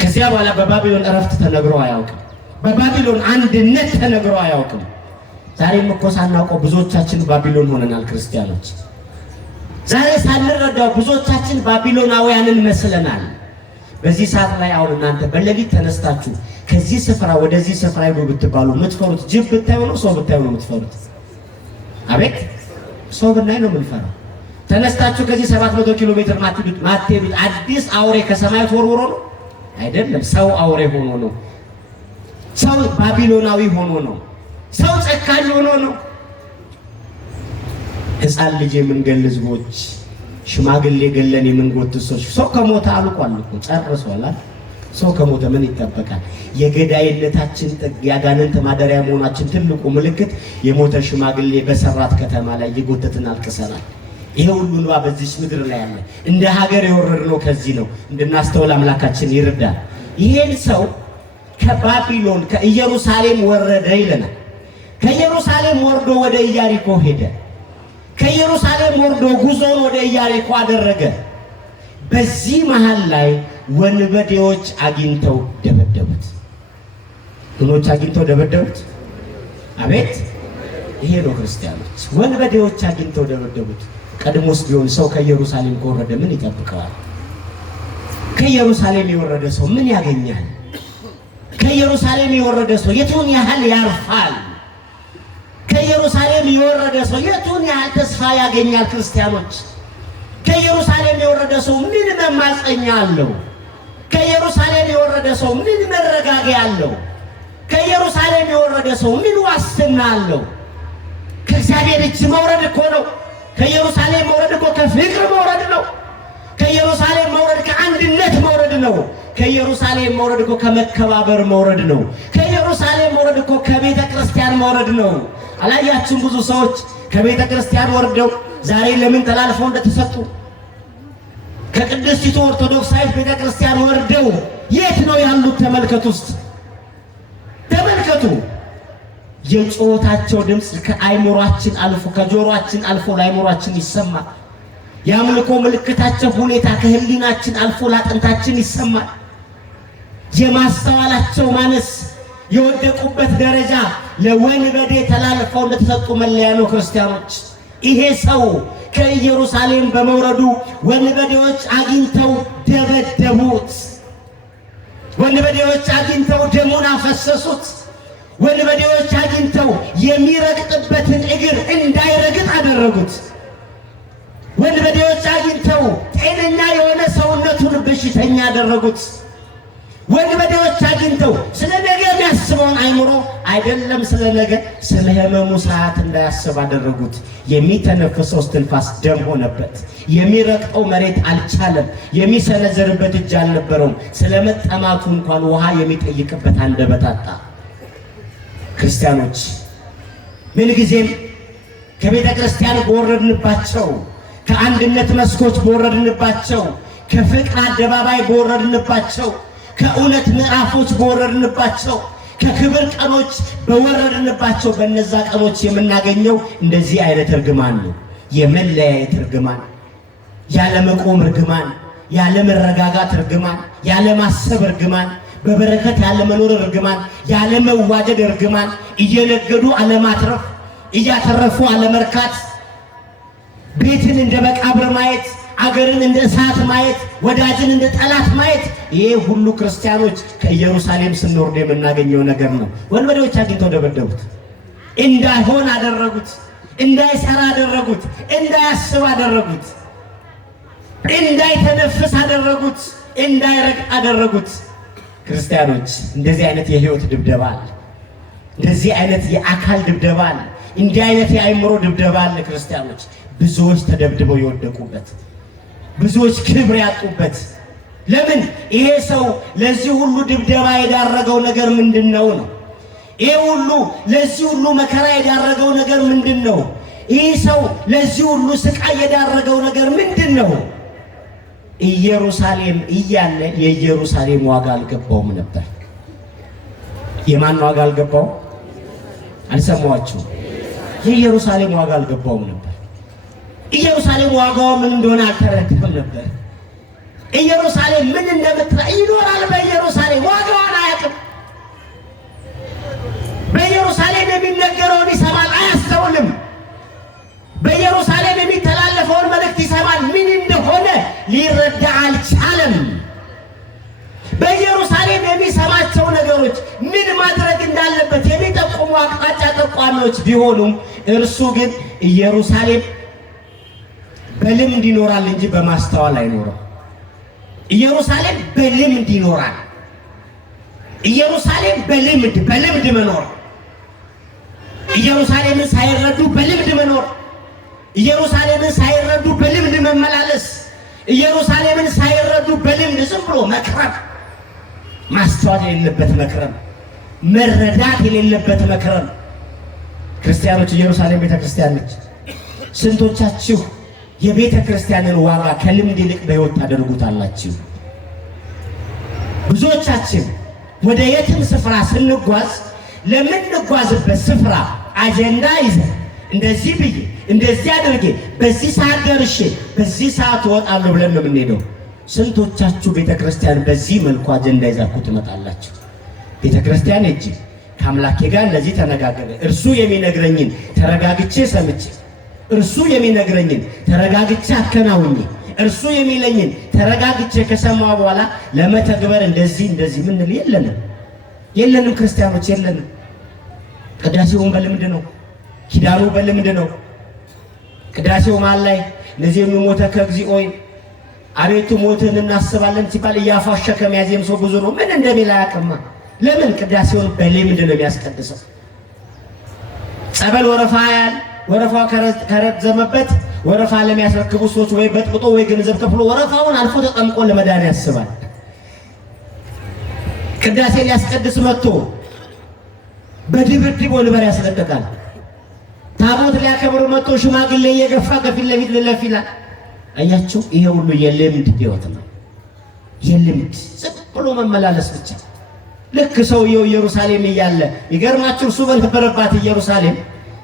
ከዚያ በኋላ በባቢሎን እረፍት ተነግሮ አያውቅም። በባቢሎን አንድነት ተነግሮ አያውቅም። ዛሬም እኮ ሳናውቀው ብዙዎቻችን ባቢሎን ሆነናል። ክርስቲያኖች ዛሬ ሳንረዳው ብዙዎቻችን ባቢሎናውያንን መስለናል። በዚህ ሰዓት ላይ አሁን እናንተ በሌሊት ተነስታችሁ ከዚህ ስፍራ ወደዚህ ስፍራ ሄዱ ብትባሉ የምትፈሩት ጅብ ብታዩ ነው? ሰው ብታዩ ነው የምትፈሩት? አቤት ሰው ብናይ ነው የምንፈራው። ተነስታችሁ ከዚህ 700 ኪሎ ሜትር ማትሄዱት አዲስ አውሬ ከሰማይ ተወርውሮ ነው? አይደለም። ሰው አውሬ ሆኖ ነው። ሰው ባቢሎናዊ ሆኖ ነው። ሰው ጨካኝ ሆኖ ነው። ሕፃን ልጅ የምንገል ህዝቦች፣ ሽማግሌ ገለን የምንጎትት ሰዎች። ሰው ከሞተ አልቋል እኮ ጨርሷል። ሰው ከሞተ ምን ይጠበቃል? የገዳይነታችን ጥግ የአጋንንት ማደሪያ መሆናችን ትልቁ ምልክት የሞተ ሽማግሌ በሰራት ከተማ ላይ የጎተትን አልቅሰናል። ይሄ ሁሉ እንባ በዚህ ምድር ላይ ያለ እንደ ሀገር የወረድነው ከዚህ ነው። እንድናስተውል አምላካችን ይርዳል። ይሄን ሰው ከባቢሎን ከኢየሩሳሌም ወረደ ይለናል። ከኢየሩሳሌም ወርዶ ወደ ኢያሪኮ ሄደ። ከኢየሩሳሌም ወርዶ ጉዞውን ወደ ኢያሪኮ አደረገ። በዚህ መሃል ላይ ወንበዴዎች አግኝተው ደበደቡት። ምኖች አግኝተው ደበደቡት? አቤት! ይሄ ነው ክርስቲያኖች። ወንበዴዎች አግኝተው ደበደቡት። ቀድሞስ ቢሆን ሰው ከኢየሩሳሌም ከወረደ ምን ይጠብቀዋል? ከኢየሩሳሌም የወረደ ሰው ምን ያገኛል? ከኢየሩሳሌም የወረደ ሰው የቱን ያህል ያርፋል? ከኢየሩሳሌም የወረደ ሰው የቱን ያህል ተስፋ ያገኛል? ክርስቲያኖች፣ ከኢየሩሳሌም የወረደ ሰው ምን መማፀኛ አለው? ከኢየሩሳሌም የወረደ ሰው ምን መረጋጊያ አለው? ከኢየሩሳሌም የወረደ ሰው ምን ዋስትና አለው? ከእግዚአብሔር እጅ መውረድ እኮ ነው። ከኢየሩሳሌም መውረድ እኮ ከፍቅር መውረድ ነው። ከኢየሩሳሌም መውረድ ከአንድነት መውረድ ነው። ከኢየሩሳሌም መውረድ እኮ ከመከባበር መውረድ ነው። ከኢየሩሳሌም መውረድ እኮ ከቤተ ክርስቲያን መውረድ ነው። አላያችሁም? ብዙ ሰዎች ከቤተ ክርስቲያን ወርደው ዛሬ ለምን ተላልፈው እንደተሰጡ። ከቅድስቲቱ ኦርቶዶክሳዊት ቤተ ክርስቲያን ወርደው የት ነው ያሉት? ተመልከቱ ውስጥ ተመልከቱ። የጮታቸው ድምፅ ከአይምሯችን አልፎ ከጆሮአችን አልፎ ለአይምሯችን ይሰማል። የአምልኮ ምልክታቸው ሁኔታ ከህሊናችን አልፎ ለአጥንታችን ይሰማል። የማስተዋላቸው ማነስ፣ የወደቁበት ደረጃ ለወንበዴ ተላልፈው እንደተሰጡ መለያ ነው። ክርስቲያኖች፣ ይሄ ሰው ከኢየሩሳሌም በመውረዱ ወንበዴዎች አግኝተው ደበደቡት። ወንበዴዎች አግኝተው ደሙን አፈሰሱት። ወንበዴዎች አግኝተው የሚረግጥበትን እግር እንዳይረግጥ አደረጉት። ወንበዴዎች አግኝተው ጤነኛ የሆነ ሰውነቱን በሽተኛ አደረጉት። ወንበዴዎች አግኝተው ስለ ነገ የሚያስበውን አይምሮ አይደለም ስለ ነገ ስለ ህመሙ ሰዓት እንዳያስብ አደረጉት። የሚተነፍሰው እስትንፋስ ደም ሆነበት። የሚረግጠው መሬት አልቻለም። የሚሰነዘርበት እጅ አልነበረውም። ስለ መጠማቱ እንኳን ውሃ የሚጠይቅበት አንደበት አጣ። ክርስቲያኖች፣ ምንጊዜም ከቤተ ክርስቲያን በወረድንባቸው፣ ከአንድነት መስኮች በወረድንባቸው፣ ከፍቅር አደባባይ በወረድንባቸው፣ ከእውነት ምዕራፎች በወረድንባቸው፣ ከክብር ቀኖች በወረድንባቸው በእነዛ ቀኖች የምናገኘው እንደዚህ አይነት እርግማን ነው። የመለያየት እርግማን፣ ያለመቆም እርግማን፣ ያለመረጋጋት እርግማን፣ ያለማሰብ እርግማን፣ በበረከት ያለመኖር እርግማን፣ ያለመዋደድ እርግማን፣ እየነገዱ አለማትረፍ፣ እያተረፉ አለመርካት፣ ቤትን እንደ መቃብር ማየት፣ አገርን እንደ እሳት ማየት፣ ወዳጅን እንደ ጠላት ማየት፣ ይሄ ሁሉ ክርስቲያኖች ከኢየሩሳሌም ስንወርድ የምናገኘው ነገር ነው። ወንበዴዎች አግኝተው ደበደቡት። እንዳይሆን አደረጉት። እንዳይሰራ አደረጉት። እንዳያስብ አደረጉት። እንዳይተነፍስ አደረጉት። እንዳይረግጥ አደረጉት። ክርስቲያኖች፣ እንደዚህ አይነት የህይወት ድብደባ አለ። እንደዚህ አይነት የአካል ድብደባ አለ። እንዲህ አይነት የአእምሮ ድብደባ አለ። ክርስቲያኖች፣ ብዙዎች ተደብድበው የወደቁበት፣ ብዙዎች ክብር ያጡበት። ለምን? ይሄ ሰው ለዚህ ሁሉ ድብደባ የዳረገው ነገር ምንድነው ነው? ይሄ ሁሉ ለዚህ ሁሉ መከራ የዳረገው ነገር ምንድነው? ይሄ ሰው ለዚህ ሁሉ ስቃይ የዳረገው ነገር ምንድነው? ኢየሩሳሌም እያለ የኢየሩሳሌም ዋጋ አልገባውም ነበር። የማን ዋጋ አልገባው? አልሰማችሁም? የኢየሩሳሌም ዋጋ አልገባውም ነበር። ኢየሩሳሌም ዋጋው ምን እንደሆነ አልተረዳም ነበር። ኢየሩሳሌም ምን እንደምትራ ይኖራል። በኢየሩሳሌም ዋጋዋን አያውቅም። በኢየሩሳሌም የሚነገረውን ይሰማል፣ አያስተውልም። በኢየሩሳሌም የሚተላለፈውን መልእክት ይሰማል፣ ምን እንደሆነ ሊረዳ አልቻለም። በኢየሩሳሌም የሚሰማቸው ነገሮች ምን ማድረግ እንዳለበት የሚጠቁሙ አቅጣጫ ጠቋሚዎች ቢሆኑም እርሱ ግን ኢየሩሳሌም በልምድ ይኖራል እንጂ በማስተዋል አይኖርም። ኢየሩሳሌም በልምድ ይኖራል። ኢየሩሳሌም በልምድ መኖር፣ ኢየሩሳሌምን ሳይረዱ በልምድ መኖር፣ ኢየሩሳሌምን ሳይረዱ በልምድ መመላለስ፣ ኢየሩሳሌምን ሳይረዱ በልምድ ዝም ብሎ መክረም፣ ማስተዋል የሌለበት መክረም፣ መረዳት የሌለበት መክረም። ክርስቲያኖች፣ ኢየሩሳሌም ቤተ ክርስቲያን ነች። ስንቶቻችሁ የቤተ ክርስቲያንን ዋጋ ከልምድ ይልቅ በሕይወት ታደርጉታላችሁ? ብዙዎቻችን ወደ የትም ስፍራ ስንጓዝ ለምንጓዝበት ስፍራ አጀንዳ ይዘን እንደዚህ ብዬ እንደዚህ አድርጌ በዚህ ሰዓት ደርሼ በዚህ ሰዓት እወጣለሁ ብለን ነው የምንሄደው። ስንቶቻችሁ ቤተክርስቲያን በዚህ መልኩ አጀንዳ ይዛችሁ ትመጣላችሁ? ቤተክርስቲያን እጂ ከአምላኬ ጋር እንደዚህ ተነጋገረ፣ እርሱ የሚነግረኝን ተረጋግቼ ሰምቼ፣ እርሱ የሚነግረኝን ተረጋግቼ አከናውኜ፣ እርሱ የሚለኝን ተረጋግቼ ከሰማሁ በኋላ ለመተግበር እንደዚህ ምንል የለንም። ክርስቲያኖች የለንም። ቅዳሴውን በልምድ ነው፣ ኪዳኑ በልምድ ነው። ቅዳሴው መሃል ላይ ለዚህ ሞተ ከግዚኦ አቤቱ ሞትን እናስባለን ሲባል እያፋሸከ የሚያዜም ሰው ብዙ ነው። ምን እንደሚል አያውቅማ። ለምን? ቅዳሴውን በልምድ ነው የሚያስቀድሰው። ጸበል ወረፋው ከረዘመበት ወረፋ ለሚያስረክቡ ሰዎች ወይ በጥብጦ ወይ ገንዘብ ከፍሎ ወረፋውን አልፎ ተጠምቆ ለመዳን ያስባል። ቅዳሴ ሊያስቀድስ መጥቶ በድብድብ ወንበር ያስለቅቃል። ታቦት ሊያከብር መጥቶ ሽማግሌ እየገፋ ከፊት ለፊት ልለፍ ይላል። አያችሁ፣ ይሄ ሁሉ የልምድ ህይወት ነው። የልምድ ዝም ብሎ መመላለስ ብቻ። ልክ ሰውየው ኢየሩሳሌም እያለ ይገርማችሁ፣ እሱ በነበረባት ኢየሩሳሌም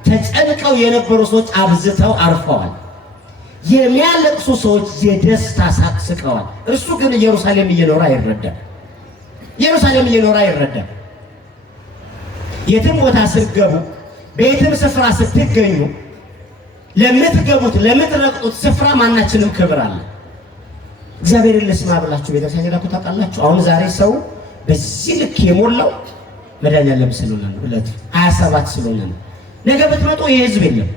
ተጨንቀው የነበሩ ሰዎች አብዝተው አርፈዋል። የሚያለቅሱ ሰዎች የደስታ ሳቅ ስቀዋል። እሱ ግን ኢየሩሳሌም እየኖረ አይረዳም። የትም ቦታ ስትገቡ፣ በየትም ስፍራ ስትገኙ ለምትገቡት ለምትረግጡት ስፍራ ማናችንም ክብር አለ። እግዚአብሔርን ልስማ ብላችሁ ቤተክርስቲያን ሄዳችሁ ታውቃላችሁ? አሁን ዛሬ ሰው በዚህ ልክ የሞላው መድኃኒዓለም ስለሆነ ነው። ዕለቱ 27 ስለሆነ ነው። ነገ ብትመጡ ይሄ ህዝብ የለም።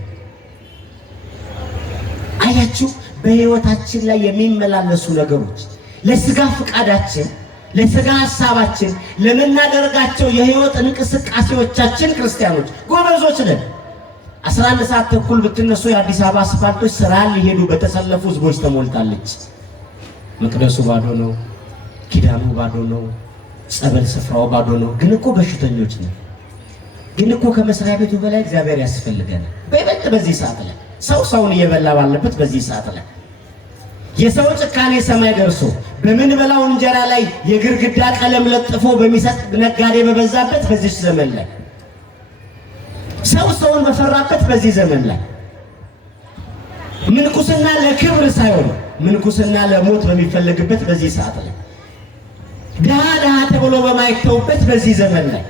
አያችሁ፣ በህይወታችን ላይ የሚመላለሱ ነገሮች ለስጋ ፍቃዳችን፣ ለስጋ ሐሳባችን ለምናደርጋቸው የህይወት እንቅስቃሴዎቻችን ክርስቲያኖች ጎበዞች ነን። 11 ሰዓት ተኩል ብትነሱ የአዲስ አበባ አስፋልቶች ስራ ሊሄዱ በተሰለፉ ህዝቦች ተሞልታለች። መቅደሱ ባዶ ነው፣ ኪዳኑ ባዶ ነው፣ ጸበል ስፍራው ባዶ ነው። ግን እኮ በሽተኞች ነው። ግን እኮ ከመስሪያ ቤቱ በላይ እግዚአብሔር ያስፈልገናል። በይበልጥ በዚህ ሰዓት ላይ ሰውን እየበላ ባለበት በዚህ ሰዓት ላይ የሰው ጭካኔ ሰማይ ደርሶ በምንበላው እንጀራ ላይ የግርግዳ ቀለም ለጥፎ በሚሰጥ ነጋዴ በበዛበት በዚህ ዘመን ላይ ሰውን በፈራበት በዚህ ዘመን ላይ ምንኩስና ለክብር ሳይሆን ምንኩስና ለሞት በሚፈልግበት በዚህ ሰዓት ላይ ድሃ ተብሎ በማይተውበት በዚህ ዘመን ላይ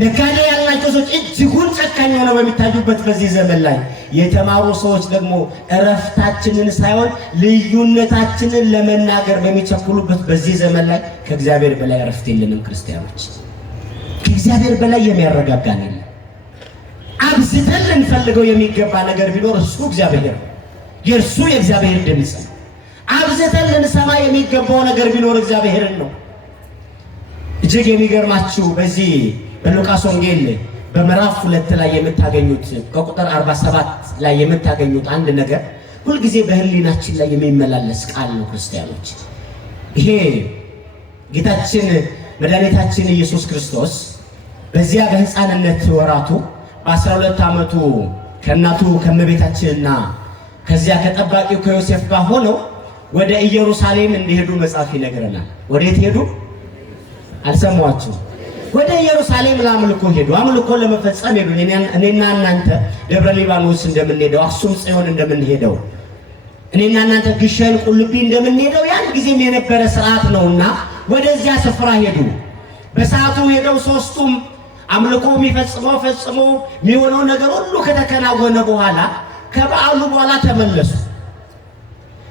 ነጋዴ ያላቸው ሰዎች እጅጉን ጨካኝ ሆነው በሚታዩበት በዚህ ዘመን ላይ የተማሩ ሰዎች ደግሞ እረፍታችንን ሳይሆን ልዩነታችንን ለመናገር በሚቸኩሉበት በዚህ ዘመን ላይ ከእግዚአብሔር በላይ እረፍት የለንም ክርስቲያኖች። ከእግዚአብሔር በላይ የሚያረጋጋን የለም። አብዝተን ልንፈልገው የሚገባ ነገር ቢኖር እሱ እግዚአብሔር ነው። የእርሱ የእግዚአብሔር ድምፅ ነው። አብዝተን ልንሰማ የሚገባው ነገር ቢኖር እግዚአብሔርን ነው። እጅግ የሚገርማችሁ በዚህ በሉቃስ ወንጌል በምዕራፍ 2 ላይ የምታገኙት ከቁጥር 47 ላይ የምታገኙት አንድ ነገር ሁልጊዜ በህሊናችን ላይ የሚመላለስ ቃል ነው ክርስቲያኖች። ይሄ ጌታችን መድኃኒታችን ኢየሱስ ክርስቶስ በዚያ በሕፃንነት ወራቱ በ12 ዓመቱ ከእናቱ ከእመቤታችንና ከዚያ ከጠባቂው ከዮሴፍ ጋር ሆነው ወደ ኢየሩሳሌም እንዲሄዱ መጽሐፍ ይነግረናል። ወዴት ሄዱ? አልሰማችሁ? ወደ ኢየሩሳሌም ለአምልኮ ሄዱ። አምልኮ ለመፈጸም ሄዱ። እኔና እናንተ ደብረ ሊባኖስ እንደምንሄደው፣ አክሱም ጽዮን እንደምንሄደው፣ እኔና እናንተ ግሸን ቁልቢ እንደምንሄደው ያን ጊዜም የነበረ ስርዓት ነውና ወደዚያ ስፍራ ሄዱ። በሰዓቱ ሄደው ሶስቱም አምልኮ የሚፈጽመው ፈጽሞ የሚሆነው ነገር ሁሉ ከተከናወነ በኋላ ከበዓሉ በኋላ ተመለሱ።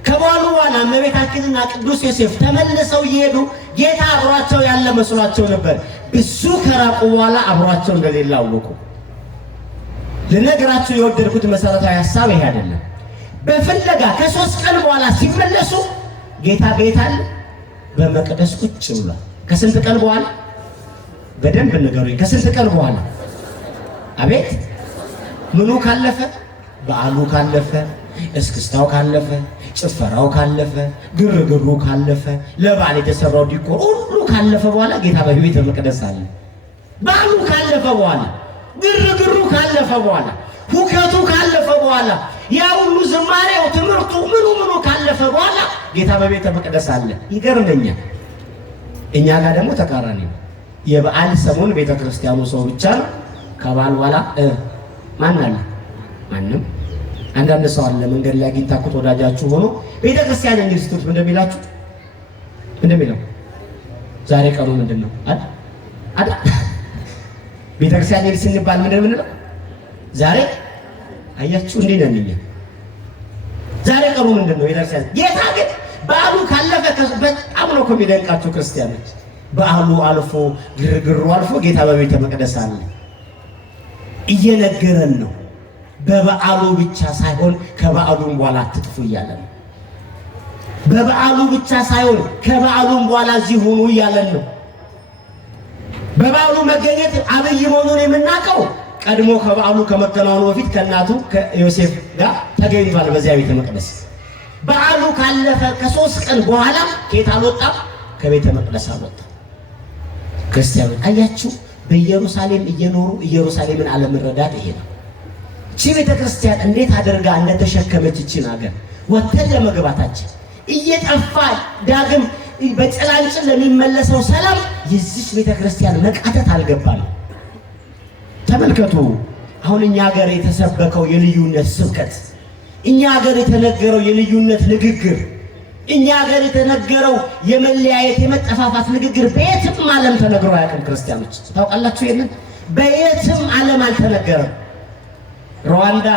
ከበዓሉ በኋላ እመቤታችንና ቅዱስ ዮሴፍ ተመልሰው እየሄዱ ጌታ አብሯቸው ያለ መስሏቸው ነበር። ብዙ ከራቁ በኋላ አብሯቸው እንደሌለ አወቁ። ልነግራችሁ የወደድኩት መሰረታዊ ሐሳብ ይሄ አይደለም። በፍለጋ ከ3 ቀን በኋላ ሲመለሱ ጌታ ቤት አለ፣ በመቅደስ ቁጭ ብሏል። ከስንት ቀን በኋላ? በደንብ ንገሩኝ። ከስንት ቀን በኋላ? አቤት! ምኑ ካለፈ? በዓሉ ካለፈ፣ እስክስታው ካለፈ፣ ጭፈራው ካለፈ፣ ግርግሩ ካለፈ፣ ለበዓል የተሰራው ዲኮር ሁሉ ካለፈ በኋላ ጌታ በቤተ መቅደስ አለ። በዓሉ ካለፈ በኋላ፣ ግርግሩ ካለፈ በኋላ፣ ሁከቱ ካለፈ በኋላ፣ ያ ሁሉ ዝማሬው፣ ትምህርቱ፣ ምኑ ካለፈ በኋላ ጌታ በቤተ መቅደስ አለ። ይገርመኛል። እኛ ጋር ደግሞ ተቃራኒ ነው። የበዓል ሰሞን ቤተ ክርስቲያኑ ሰው ብቻ ነው። ከበዓል በኋላ ማን አለ? ማንም። አንዳንድ ሰው አለ መንገድ ላይ አግኝታችሁ ወዳጃችሁ ሆኖ ቤተክርስቲያን እንዲስቱት እንደሚላችሁ እንደሚለው ዛሬ ቀኑ ምንድነው አይደል? ቤተክርስቲያን እንዲስ እንባል ምንድነው ዛሬ? አያችሁ እንዴ ነን እኛ ዛሬ ቀኑ ምንድነው? ቤተክርስቲያን ጌታ ግን በዓሉ ካለፈ በጣም ነው የሚደንቃችሁ ክርስቲያኖች። በዓሉ አልፎ ግርግሩ አልፎ ጌታ በቤተ መቅደስ አለ እየነገረን ነው። በበዓሉ ብቻ ሳይሆን ከበዓሉም በኋላ አትጥፉ እያለ ነው። በበዓሉ ብቻ ሳይሆን ከበዓሉም በኋላ እዚህ ሁኑ እያለን ነው። በበዓሉ መገኘት አብይ መሆኑን የምናውቀው ቀድሞ ከበዓሉ ከመከናወኑ በፊት ከእናቱ ከዮሴፍ ጋር ተገኝቷል በዚያ ቤተ መቅደስ። በዓሉ ካለፈ ከ3 ቀን በኋላ ከየት አልወጣም? ከቤተ መቅደስ አልወጣም። ክርስቲያኖች አያችሁ፣ በኢየሩሳሌም እየኖሩ ኢየሩሳሌምን አለመረዳት ይሄ ነው። እቺ ቤተ ክርስቲያን እንዴት አድርጋ እንደተሸከመች እቺን ሀገር ወተን ለመግባታችን እየጠፋ ዳግም በጭላንጭል ለሚመለሰው ሰላም የዚች ቤተ ክርስቲያን መቃተት አልገባንም። ተመልከቱ፣ አሁን እኛ ሀገር የተሰበከው የልዩነት ስብከት፣ እኛ ሀገር የተነገረው የልዩነት ንግግር፣ እኛ ሀገር የተነገረው የመለያየት የመጠፋፋት ንግግር በየትም ዓለም ተነግሮ አያውቅም። ክርስቲያኖች ታውቃላችሁ፣ ይሄንን በየትም ዓለም አልተነገረም። ሩዋንዳ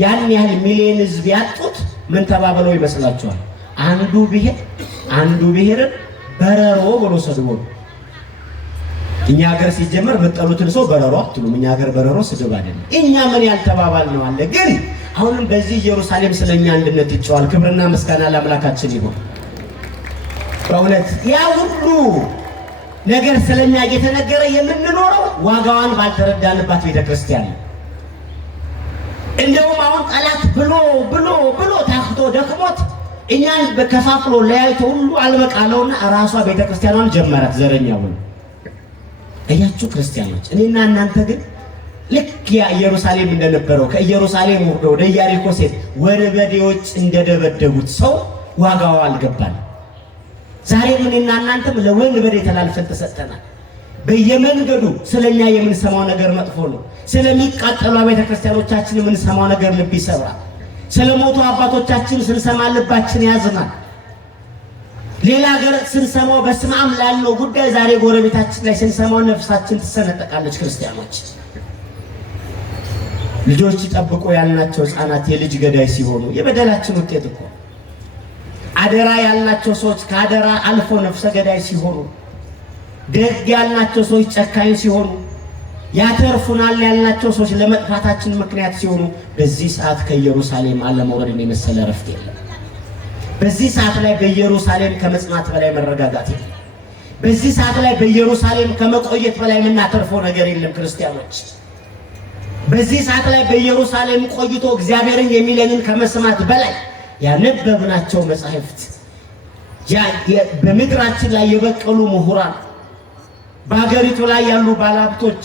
ያን ያህል ሚሊዮን ሕዝብ ያጡት ምን ተባብለው ይመስላችኋል? አንዱ ብሔርን በረሮ ብሎ ሰድቦ። እኛ ሀገር ሲጀመር የምትጠሉትን ሰው በረሮ አትሉም። እኛ ሀገር በረሮ ስድብ አይደለም። እኛ ምን ያልተባባል ነው አለ። ግን አሁንም በዚህ ኢየሩሳሌም ስለኛ አንድነት ይጨዋል። ክብርና ምስጋና ለአምላካችን ይሁን። በእውነት ያ ሁሉ ነገር ስለኛ እየተነገረ የምንኖረው ዋጋዋን ባልተረዳንባት ቤተክርስቲያን ነው። እንደውም አሁን ጠላት ብሎ ታክቶ ደክሞት እኛን በከፋፍሎ ለያይቶ ሁሉ አልበቃለውና ራሷ ቤተክርስቲያኗን ጀመራት ዘረኛው። እያችሁ ክርስቲያኖች፣ እኔና እናንተ ግን ልክ ያ ኢየሩሳሌም እንደነበረው ከኢየሩሳሌም ወደ ኢያሪኮ ሴት ወንበዴዎች እንደደበደቡት ሰው ዋጋው አልገባን። ዛሬ እኔና እናንተም ለወንበዴ ተላልፈን ተሰጠናል። በየመንገዱ ስለኛ የምንሰማው ነገር መጥፎ ነው። ስለሚቃጠሉ ቤተ ክርስቲያኖቻችን የምንሰማው ነገር ልብ ይሰብራል። ስለሞቱ አባቶቻችን ስንሰማ ልባችን ያዝናል። ሌላ ሀገር ስንሰማው በስመ አብ ላለው ጉዳይ ዛሬ ጎረቤታችን ላይ ስንሰማው ነፍሳችን ትሰነጠቃለች። ክርስቲያኖች ልጆች ይጠብቁ ያልናቸው ሕፃናት የልጅ ገዳይ ሲሆኑ የበደላችን ውጤት እኮ። አደራ ያልናቸው ሰዎች ከአደራ አልፎ ነፍሰ ገዳይ ሲሆኑ፣ ደግ ያልናቸው ሰዎች ጨካኝ ሲሆኑ፣ ያተርፉናል ያልናቸው ሰዎች ለመጥፋታችን ምክንያት ሲሆኑ፣ በዚህ ሰዓት ከኢየሩሳሌም አለመውረድን የመሰለ ረፍት የለም። በዚህ ሰዓት ላይ በኢየሩሳሌም ከመጽናት በላይ መረጋጋት የለም። በዚህ ሰዓት ላይ በኢየሩሳሌም ከመቆየት በላይ የምናተርፈው ነገር የለም። ክርስቲያኖች በዚህ ሰዓት ላይ በኢየሩሳሌም ቆይቶ እግዚአብሔርን የሚለንን ከመስማት በላይ ያነበብናቸው መጻሕፍት፣ በምድራችን ላይ የበቀሉ ምሁራን፣ በሀገሪቱ ላይ ያሉ ባለሀብቶች፣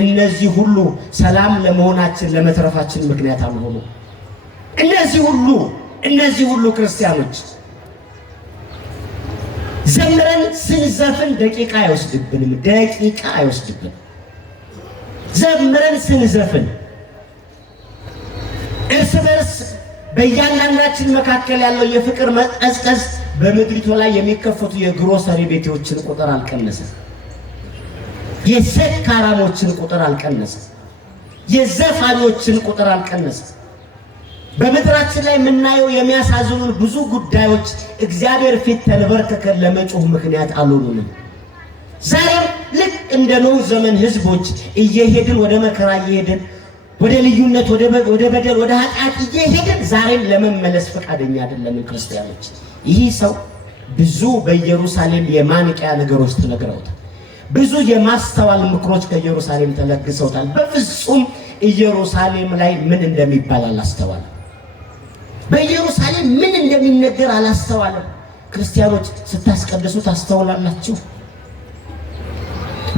እነዚህ ሁሉ ሰላም ለመሆናችን ለመትረፋችን ምክንያት አልሆኑ። እነዚህ ሁሉ ክርስቲያኖች ዘምረን ስንዘፍን ደቂቃ አይወስድብንም። ዘምረን ስንዘፍን እርስ በርስ በእያንዳንዳችን መካከል ያለው የፍቅር መቀዝቀዝ በምድሪቱ ላይ የሚከፈቱ የግሮሰሪ ቤቶችን ቁጥር አልቀነሰም። የሰካራሞችን ቁጥር አልቀነሰም። የዘፋኞችን ቁጥር አልቀነሰም። በምድራችን ላይ የምናየው የሚያሳዝኑን ብዙ ጉዳዮች እግዚአብሔር ፊት ተንበርክከን ለመጮህ ምክንያት አልሆኑንም። ዛሬም ልክ እንደ ኖህ ዘመን ህዝቦች እየሄድን ወደ መከራ እየሄድን ወደ ልዩነት፣ ወደ በደል፣ ወደ ኃጢአት እየሄድን ዛሬም ለመመለስ ፈቃደኛ አይደለንም። ክርስቲያኖች ይህ ሰው ብዙ በኢየሩሳሌም የማንቂያ ነገሮች ተነግረውታል። ብዙ የማስተዋል ምክሮች ከኢየሩሳሌም ተለግሰውታል። በፍጹም ኢየሩሳሌም ላይ ምን እንደሚባል አላስተዋለም። በኢየሩሳሌም ምን እንደሚነገር አላስተዋለም። ክርስቲያኖች ስታስቀድሱ ታስተውላላችሁ።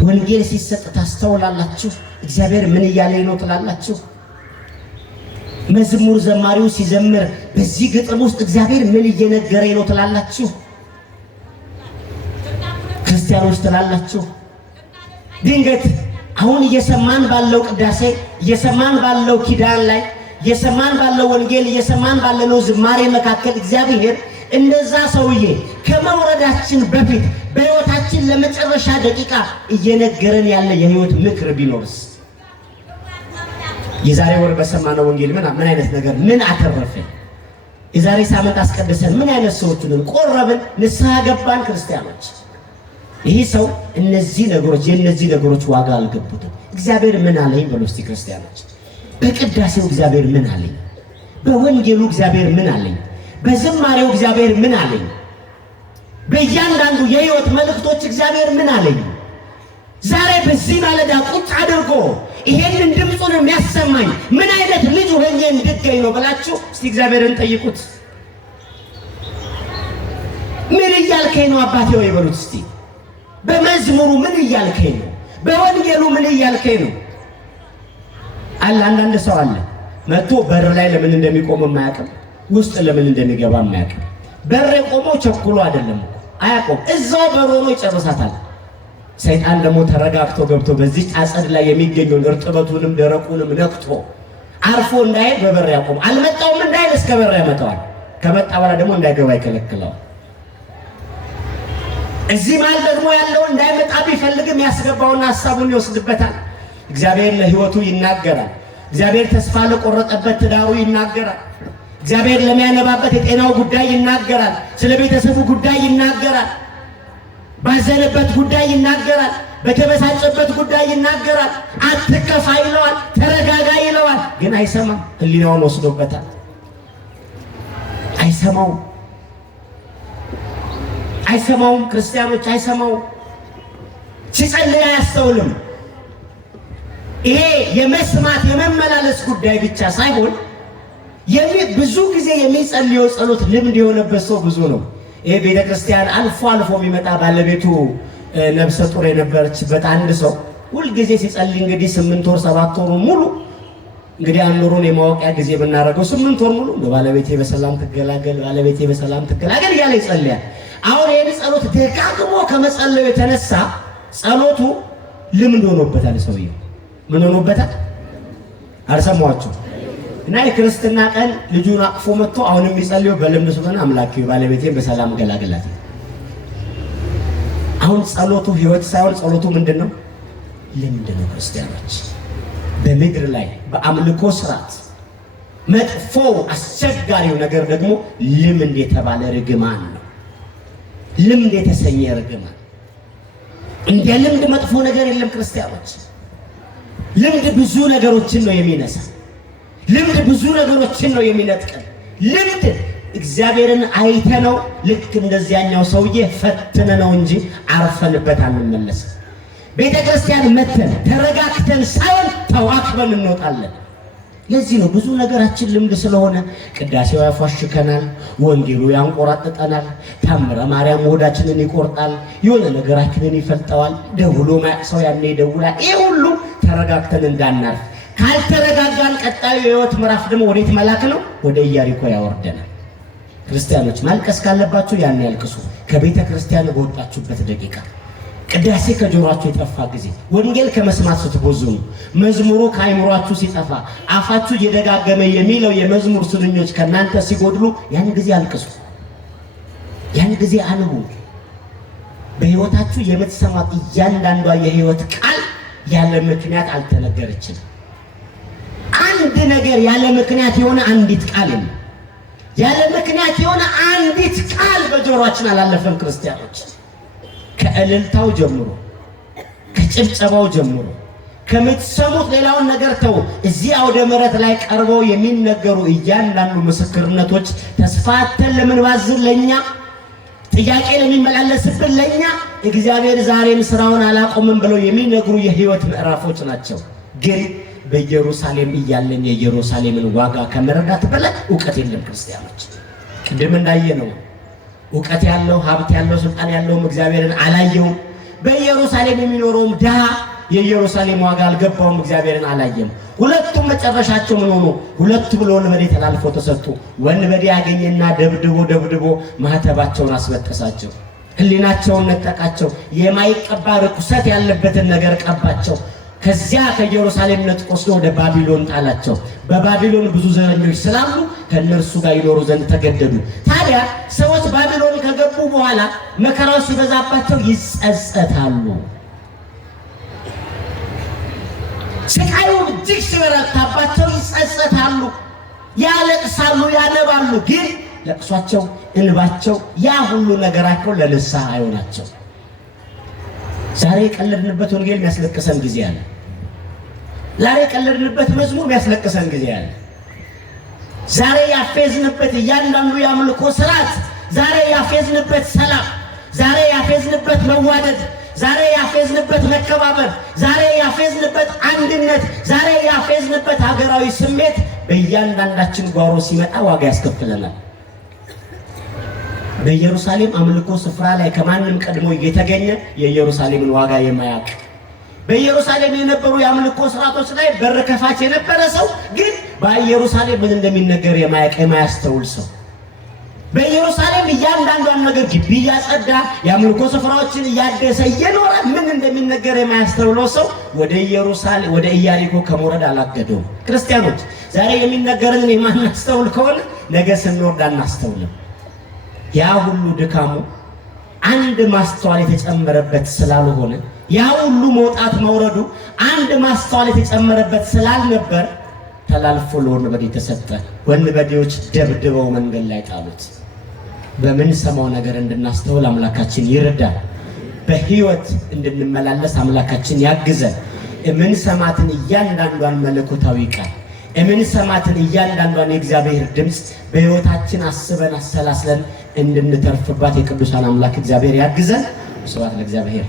ወንጌል ሲሰጥ ታስተውላላችሁ። እግዚአብሔር ምን እያለኝ ነው ትላላችሁ። መዝሙር ዘማሪው ሲዘምር በዚህ ግጥም ውስጥ እግዚአብሔር ምን እየነገረኝ ነው ትላላችሁ። ክርስቲያኖች ትላላችሁ። ድንገት አሁን እየሰማን ባለው ቅዳሴ እየሰማን ባለው ኪዳን ላይ እየሰማን ባለው ወንጌል እየሰማን ባለው ዝማሬ መካከል እግዚአብሔር እንደዛ ሰውዬ ከመውረዳችን በፊት በሕይወታችን ለመጨረሻ ደቂቃ እየነገረን ያለ የሕይወት ምክር ቢኖርስ? የዛሬ ወር በሰማነው ወንጌል ምን አይነት ነገር ምን አተረፈን? የዛሬ ሳምንት አስቀድሰን ምን አይነት ሰዎችን ቆረብን? ንስሐ ገባን? ክርስቲያኖች ይህ ሰው እነዚህ ነገሮች ዋጋ አልገቡትም። እግዚአብሔር ምን አለኝ በሉ እስቲ ክርስቲያኖች። በቅዳሴው እግዚአብሔር ምን አለኝ? በወንጌሉ እግዚአብሔር ምን አለኝ? በዝማሬው እግዚአብሔር ምን አለኝ? በእያንዳንዱ የሕይወት መልእክቶች እግዚአብሔር ምን አለኝ? ዛሬ በዚህ ማለዳ ቁጭ አድርጎ ይሄንን ድምፁን የሚያሰማኝ ምን አይነት ልጅ ሆኜ እንድገኝ ነው ብላችሁ እስቲ እግዚአብሔርን ጠይቁት። ምን እያልከኝ ነው አባቴ ወይ በሉት እስቲ። በመዝሙሩ ምን እያልከኝ ነው? በወንጌሉ ምን እያልከኝ ነው? አንዳንድ ሰው አለ መጥቶ በር ላይ ለምን እንደሚቆም የማያውቅም፣ ውስጥ ለምን እንደሚገባ የማያውቅም። በር የቆመው ቸኩሎ አይደለም እኮ አያውቅም፣ እዛው በር ሆኖ ይጨርሳታል። ሰይጣን ደግሞ ተረጋግቶ ገብቶ በዚህ አጸድ ላይ የሚገኘውን እርጥበቱንም ደረቁንም ነክቶ አርፎ እንዳይሄድ በበር ያቆም። አልመጣውም እንዳይል እስከ በር ያመጣዋል። ከመጣ በኋላ ደግሞ እንዳይገባ ይከለክለዋል። እዚህ ማለት ደግሞ ያለው እንዳይመጣ ቢፈልግም ያስገባውና ሐሳቡን ይወስድበታል። እግዚአብሔር ለሕይወቱ ይናገራል። እግዚአብሔር ተስፋ ለቆረጠበት ትዳሩ ይናገራል። እግዚአብሔር ለሚያነባበት የጤናው ጉዳይ ይናገራል። ስለ ቤተሰቡ ጉዳይ ይናገራል። ባዘነበት ጉዳይ ይናገራል። በተበሳጨበት ጉዳይ ይናገራል። አትከፋ ይለዋል። ተረጋጋ ይለዋል። ግን አይሰማም። ሕሊናውን ወስዶበታል። አይሰማውም። ክርስቲያኖች አይሰማውም። ሲጸልይ አያስተውልም። ይሄ የመስማት የመመላለስ ጉዳይ ብቻ ሳይሆን ብዙ ጊዜ የሚጸልየው ጸሎት ልምድ የሆነበት ሰው ብዙ ነው። ይሄ ቤተክርስቲያን አልፎ የሚመጣ ባለቤቱ ነፍሰ ጡር የነበረችበት አንድ ሰው ሁልጊዜ ሲጸልይ እንግዲህ 8 ወር 7 ወር ሙሉ እንግዲህ አንዱሩን የማወቂያ ጊዜ ብናደርገው 8 ወር ሙሉ ባለቤቴ በሰላም ትገላገል እያለ ይጸልያል። አሁን ይሄን ጸሎት ደጋግሞ ከመጸለዩ የተነሳ ጸሎቱ ልምድ ሆኖበታል። ሰውየው ምን ሆኖበታል? አልሰማችሁ? እና የክርስትና ቀን ልጁን አቅፎ መጥቶ አሁንም የሚጸልየው በልምድ ስለሆነ አምላኬ ባለቤቴን በሰላም ገላግላት። አሁን ጸሎቱ ሕይወት ሳይሆን ጸሎቱ ምንድነው? ልምድ ነው። ክርስቲያኖች በምድር ላይ በአምልኮ ስርዓት መጥፎ አስቸጋሪው ነገር ደግሞ ልምድ የተባለ ርግማን ነው። ልምድ የተሰኘ ርግማን። እንደ ልምድ መጥፎ ነገር የለም ክርስቲያኖች። ልምድ ብዙ ነገሮችን ነው የሚነሳ። ልምድ ብዙ ነገሮችን ነው የሚነጥቀን። ልምድ እግዚአብሔርን አይተነው ልክ እንደዚያኛው ሰውዬ ፈትነነው እንጂ አርፈንበት አንመለስም። ቤተ ክርስቲያን መተን ተረጋግተን ሳይሆን ተዋክበን እንወጣለን። ለዚህ ነው ብዙ ነገራችን ልምድ ስለሆነ ቅዳሴው ያፏሽከናል፣ ወንጌሉ ያንቆራጥጠናል፣ ታምረ ማርያም ሆዳችንን ይቆርጣል፣ የሆነ ነገራችንን ይፈልጠዋል፣ ደውሎ ሰው ያኔ ይደውላል። ይሄ ሁሉ ተረጋግተን እንዳናርፍ ካልተረጋጋን ቀጣዩ የሕይወት ምዕራፍ ደግሞ ወዴት መላክ ነው? ወደ ኢያሪኮ ያወርደናል። ክርስቲያኖች ማልቀስ ካለባችሁ ያን ያልቅሱ። ከቤተ ክርስቲያን በወጣችሁበት ደቂቃ፣ ቅዳሴ ከጆሯችሁ የጠፋ ጊዜ፣ ወንጌል ከመስማት ስትቦዝኑ፣ መዝሙሩ ከአይምሯችሁ ሲጠፋ፣ አፋችሁ እየደጋገመ የሚለው የመዝሙር ስንኞች ከእናንተ ሲጎድሉ ያን ጊዜ አልቅሱ። ያን ጊዜ አንቡ። በሕይወታችሁ የምትሰማት እያንዳንዷ የሕይወት ቃል ያለ ምክንያት አልተነገረችም። አንድ ነገር ያለ ምክንያት የሆነ አንዲት ቃል የለም። ያለ ምክንያት የሆነ አንዲት ቃል በጆሮአችን አላለፈም። ክርስቲያኖች ከእልልታው ጀምሮ ከጭብጨባው ጀምሮ ከምትሰሙት ሌላውን ነገር ተው። እዚህ አውደ ምሕረት ላይ ቀርበው የሚነገሩ እያንዳንዱ ምስክርነቶች ተስፋተን ለምንባዝን ለኛ ጥያቄ ለሚመላለስብን ለኛ እግዚአብሔር ዛሬም ስራውን አላቆምም ብለው የሚነግሩ የሕይወት ምዕራፎች ናቸው። ግን በኢየሩሳሌም እያለን የኢየሩሳሌምን ዋጋ ከመረዳት በላይ ዕውቀት የለም። ክርስቲያኖች ቅድም እንዳየነው ዕውቀት ያለው ሀብት ያለው ስልጣን ያለውም እግዚአብሔርን አላየውም። በኢየሩሳሌም የሚኖረውም ድሃ የኢየሩሳሌም ዋጋ አልገባውም፣ እግዚአብሔርን አላየም። ሁለቱም መጨረሻቸው ምን ሆኑ? ሁለቱ ብሎ ወንበዴ ተላልፎ ተሰጡ። ወንበዴ ያገኘና ደብድቦ ማህተባቸውን አስበጠሳቸው፣ ሕሊናቸውን ነጠቃቸው፣ የማይቀባ ርኩሰት ያለበትን ነገር ቀባቸው። ከዚያ ከኢየሩሳሌም ነጥቆ ወደ ባቢሎን ጣላቸው። በባቢሎን ብዙ ዘረኞች ስላሉ ከእነርሱ ጋር ይኖሩ ዘንድ ተገደዱ። ታዲያ ሰዎች ባቢሎን ከገቡ በኋላ መከራው ሲበዛባቸው ይጸጸታሉ። ስቃዩ እጅግ ሲበረታባቸው ይጸጸታሉ፣ ያለቅሳሉ፣ ያነባሉ። ግን ለቅሷቸው፣ እንባቸው፣ ያ ሁሉ ነገራቸው ለንስሐ አይሆናቸው። ዛሬ የቀለድንበት ወንጌል የሚያስለቅሰን ጊዜ አለ። ዛሬ የቀለድንበት መዝሙር የሚያስለቅሰን ጊዜ አለ። ዛሬ ያፌዝንበት እያንዳንዱ የአምልኮ ስርዓት፣ ዛሬ ያፌዝንበት ሰላም፣ ዛሬ ያፌዝንበት መዋደድ፣ ዛሬ ያፌዝንበት መከባበር፣ ዛሬ ያፌዝንበት አንድነት፣ ዛሬ ያፌዝንበት ሀገራዊ ስሜት በእያንዳንዳችን ጓሮ ሲመጣ ዋጋ ያስከፍለናል። በኢየሩሳሌም አምልኮ ስፍራ ላይ ከማንም ቀድሞ እየተገኘ የኢየሩሳሌምን ዋጋ የማያውቅ በኢየሩሳሌም የነበሩ የአምልኮ ስርዓቶች ላይ በር ከፋች የነበረ ሰው ግን በኢየሩሳሌም ምን እንደሚነገር የማያውቅ የማያስተውል ሰው በኢየሩሳሌም እያንዳንዷን ነገር ግቢ እያጸዳ የአምልኮ ስፍራዎችን እያደሰ እየኖረ ምን እንደሚነገር የማያስተውለው ሰው ወደ ኢየሩሳሌም ወደ ኢያሪኮ ከመውረድ አላገደውም። ክርስቲያኖች ዛሬ የሚነገርን የማናስተውል ከሆነ ነገ ስንወርድ አናስተውልም። ያ ሁሉ ድካሙ አንድ ማስተዋል የተጨመረበት ስላልሆነ ያ ሁሉ መውጣት መውረዱ አንድ ማስተዋል የተጨመረበት ስላልነበር ተላልፎ ለወንበዴ ተሰጠ። ወንበዴዎች ደብድበው መንገድ ላይ ጣሉት። በምን ሰማው ነገር እንድናስተውል አምላካችን ይርዳል። በህይወት እንድንመላለስ አምላካችን ያግዘን። ምን ሰማትን እያንዳንዷን መለኮታዊ ቃል ምን ሰማትን እያንዳንዷን የእግዚአብሔር ድምጽ በህይወታችን አስበን አሰላስለን እንድንተርፍባት የቅዱሳን አምላክ እግዚአብሔር ያግዘን። ስብሐት ለእግዚአብሔር።